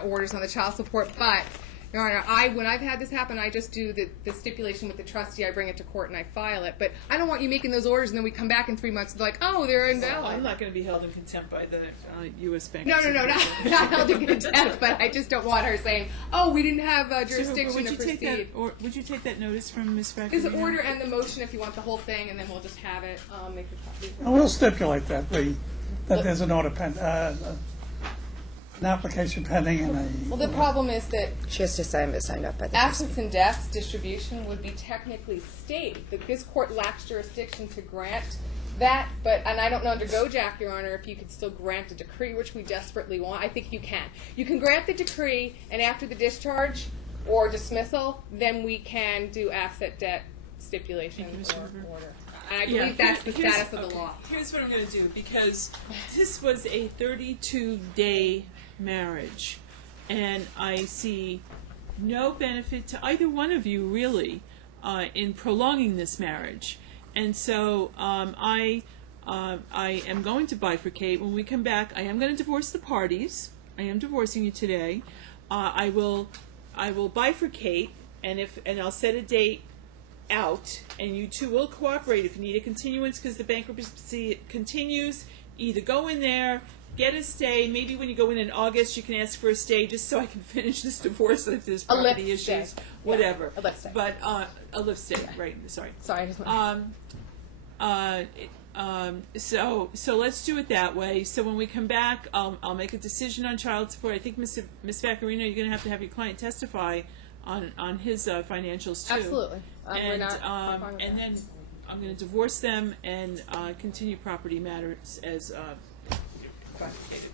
orders on the child support, but Your Honor, when I've had this happen, I just do the stipulation with the trustee. I bring it to court and I file it. But I don't want you making those orders and then we come back in 3 months and they're like, oh, they're invalid. I'm not going to be held in contempt by the U.S. Bank. No, not held in contempt. But I just don't want her saying, oh, we didn't have jurisdiction to proceed. Would you take that notice from Ms. Vaccarino? Is the order and the motion if you want the whole thing, and then we'll just have it make the copy. We'll stipulate that there's an order an application pending and a... Well, the problem is that She has to sign, but signed up by the absence and deaths distribution would be technically stayed. This court lacks jurisdiction to grant that, and I don't know under Gojak, Your Honor, if you could still grant a decree, which we desperately want. I think you can. You can grant the decree, and after the discharge or dismissal, then we can do asset debt stipulation or order. And I believe that's the status of the law. Here's what I'm going to do, because this was a 32-day marriage, and I see no benefit to either one of you, really, in prolonging this marriage. And so I am going to bifurcate. When we come back, I am going to divorce the parties. I am divorcing you today. I will bifurcate, and I'll set a date out, and you two will cooperate. If you need a continuance because the bankruptcy continues, either go in there, get a stay. Maybe when you go in August, you can ask for a stay just so I can finish this divorce if there's property issues, stay. whatever. Yeah, a lift stay. But a lift stay, right? Sorry. Sorry. So let's do it that way. So when we come back, I'll make a decision on child support. I think Ms. Vaccarino, you're going to have your client testify on his financials too. Absolutely. And then I'm going to divorce them and continue property matters as bifurcated.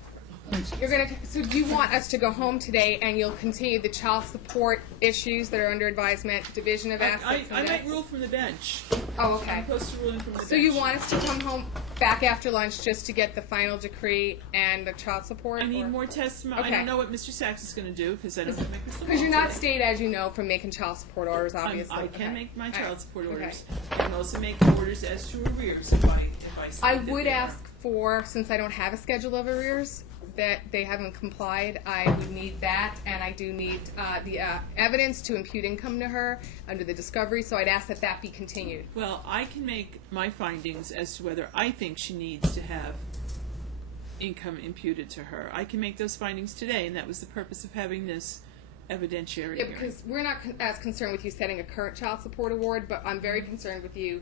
So do you want us to go home today and you'll continue the child support issues that are under advisement, division of assets? I might rule from the bench. Oh, okay. I'm supposed to rule from the bench. So you want us to come home back after lunch just to get the final decree and the child support? I need more testimony. Okay. I don't know what Mr. Sachs is going to do because I don't want to make this. Because you're not state, as you know, from making child support orders, obviously. I can make my child support Okay. orders. I can also make orders as to arrears if I see I that would they are. ask for, since I don't have a schedule of arrears, that they haven't complied, I would need that, and I do need the evidence to impute income to her under the discovery, so I'd ask that that be continued. Well, I can make my findings as to whether I think she needs to have income imputed to her. I can make those findings today, and that was the purpose of having this evidentiary Yeah, hearing. because we're not as concerned with you setting a current child support award, but I'm very concerned with you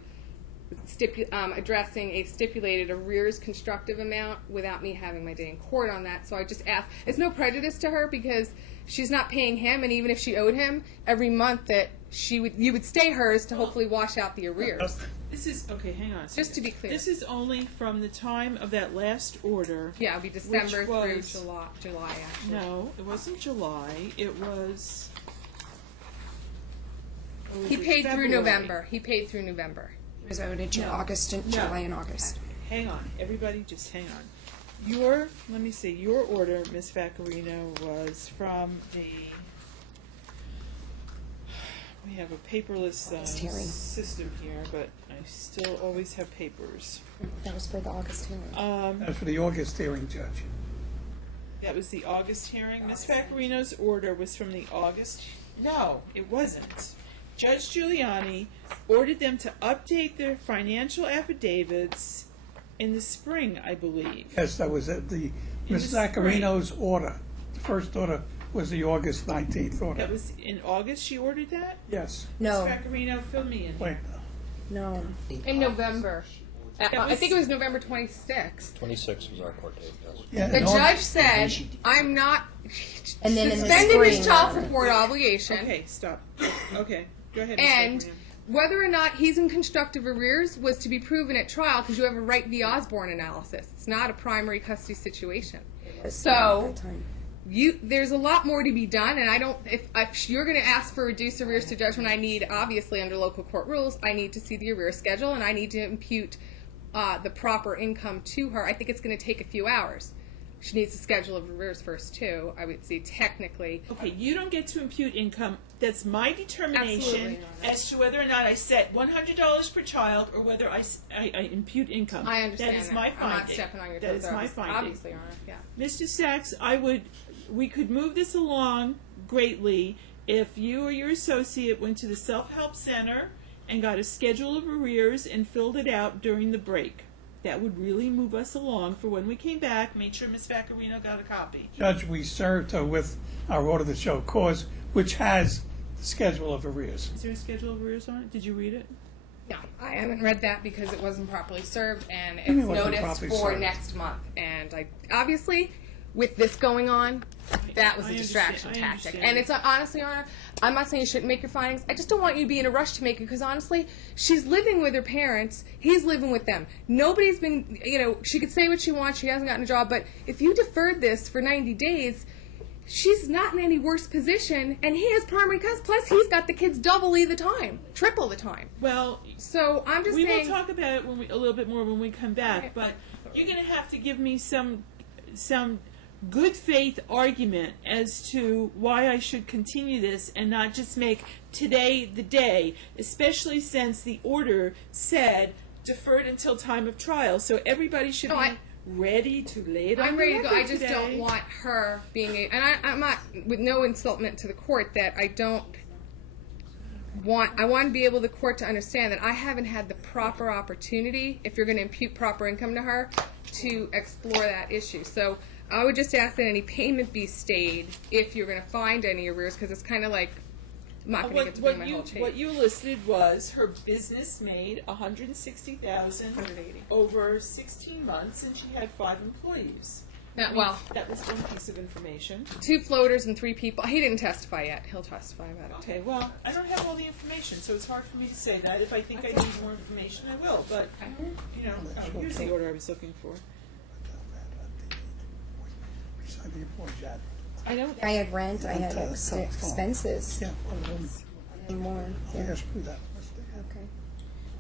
addressing a stipulated arrears constructive amount without me having my day in court on that. So I just ask, it's no prejudice to her because she's not paying him, and even if she owed him every month, that you would stay hers to hopefully wash out the arrears. This is, okay, hang on a second. Just to be clear. This is only from the time of that last order. Yeah, it'll be December which through was- July, actually. No, it wasn't July. It was... He paid through February. November. He paid through November. It was owed in August and No. July and August. Hang on, everybody, just hang on. Let me see, your order, Ms. Vaccarino, was from the, we have a paperless hearing. system here, but I still always have papers. That was for the August hearing. That's for the August hearing, Judge. That was the August hearing. Ms. Vaccarino's order was from the August, no, it wasn't. Judge Giuliani ordered them to update their financial affidavits in the spring, I believe. Yes, that was it. In Ms. the spring. Zaccarino's order. The first order was the August 19th order. That was in August she ordered that? Yes. No, Ms. Vaccarino, fill me in. Wait. no. In November. I was- think it was November 26th. 26 was our court date, yes. Yeah, The in judge August- said, I'm not, And then in the suspended his spring, child support obligation. Okay, stop. Okay, go ahead. Ms. And Abraham. whether or not he's in constructive arrears was to be proven at trial because you have a Wright v. Osborne analysis. It's not a primary custody situation. So there's a lot more to be done, and I don't. If you're going to ask for reduced arrears to judgment, I need, obviously under local court rules, I need to see the arrears schedule, and I need to impute the proper income to her. I think it's going to take a few hours. She needs a schedule of arrears first too. I would say technically. Okay, you don't get to impute income. That's my determination Absolutely not. as to whether or not I set $100 per child or whether I impute income. I understand That is that. my I'm finding. not stepping on your toes. That is my obviously. finding. Obviously, Your Honor. Yeah. Mr. Sachs, we could move this along greatly if you or your associate went to the self-help center and got a schedule of arrears and filled it out during the break. That would really move us along for when we came back. Made sure Ms. Vaccarino got a copy. Judge, we served her with our order to show cause, which has the schedule of arrears. Is there a schedule of arrears on it? Did you read it? No, I haven't read that because it wasn't properly served, and it's mean it wasn't noticed properly for served? next month. And I obviously, with this going on, that was I a understand. distraction I tactic. understand. And it's honestly, Your Honor, I'm not saying you shouldn't make your findings. I just don't want you to be in a rush to make it because honestly, she's living with her parents. He's living with them. Nobody's been, she could say what she wants. She hasn't gotten a job. But if you deferred this for 90 days, she's not in any worse position, and he has primary custody. Plus, he's got the kids doubly the time, triple the time. Well, So I'm just we saying. will talk about it a little bit more when we come back. Okay. But you're going to have to give me some good faith argument as to why I should continue this and not just make today the day, especially since the order said deferred until time of trial. So everybody should be ready to lay it on I'm the ready to go. I record just today. don't want her being I'm not, with no insultment to the court, that I want to be able the court to understand that I haven't had the proper opportunity, if you're going to impute proper income to her, to explore that issue. So I would just ask that any payment be stayed if you're going to find any arrears, because it's kind of like I'm not going to get to bring my whole case. What you listed was her business made $160,000 180. over 16 months, and she had 5 employees. Well, That was one piece of information. 2 floaters and 3 people. He didn't testify yet. He'll testify about it. Okay, well, I don't have all the information, so it's hard for me to say that. If I think I need more information, I will. But, here's the order I was looking for. Beside the report, Judge. I don't. I had rent, I had expenses, Yeah, and more. yeah, Yeah. screw that. Okay.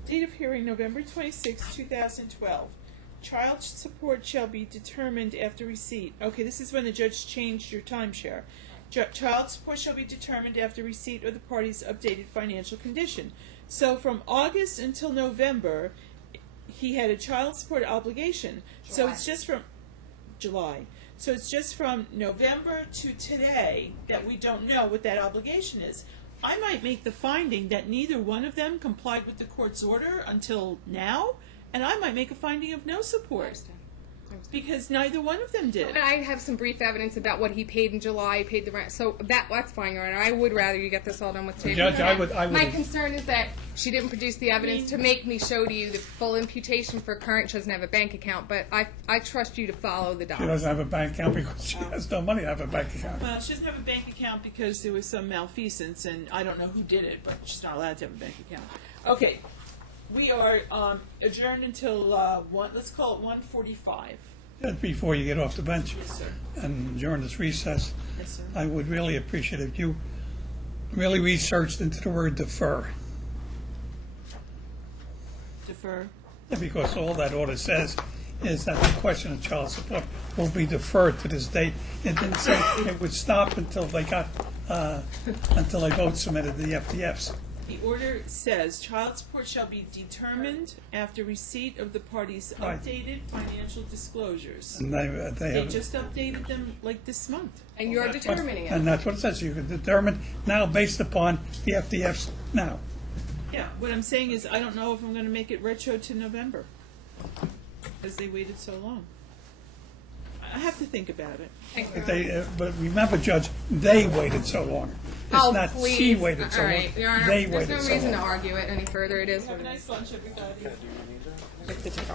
Date of hearing, November 26, 2012. Child support shall be determined after receipt. Okay, this is when the judge changed your timeshare. Child support shall be determined after receipt of the party's updated financial condition. So from August until November, he had a child support obligation. So it's just from July. So it's just from November to today that we don't know what that obligation is. I might make the finding that neither one of them complied with the court's order until now, and I might make a finding of no support because neither one of them did. And I have some brief evidence about what he paid in July, paid the rent, so that's fine, Your Honor. I would rather you get this all done with today. Judge, I would- My concern is that she didn't produce the evidence to make me show to you the full imputation for current. She doesn't have a bank account, but I trust you to follow the She docs. doesn't have a bank account because she has no money to have a bank account. Well, she doesn't have a bank account because there was some malfeasance, and I don't know who did it, but she's not allowed to have a bank account. Okay, we are adjourned until let's call it 1:45. Just before you get off the bench Yes, sir. and during this recess, Yes, sir. I would really appreciate if you really researched into the word defer. Defer. Yeah, because all that order says is that the question of child support will be deferred to this date. It didn't say it would stop until they got, until they both submitted the FDFs. The order says child support shall be determined after receipt of the party's Right. updated financial disclosures. And they They have, just updated them like this month. And you're determining it. and that's what it says. You can determine now based upon the FDFs now. Yeah, what I'm saying is I don't know if I'm going to make it retro to November because they waited so long. I have to think about it. But remember, Judge, they waited so long. It's not please. she waited so All long. right, Your Honor, They there's waited no so reason to long. argue it any further. It is Have what a it is. nice lunch, everybody.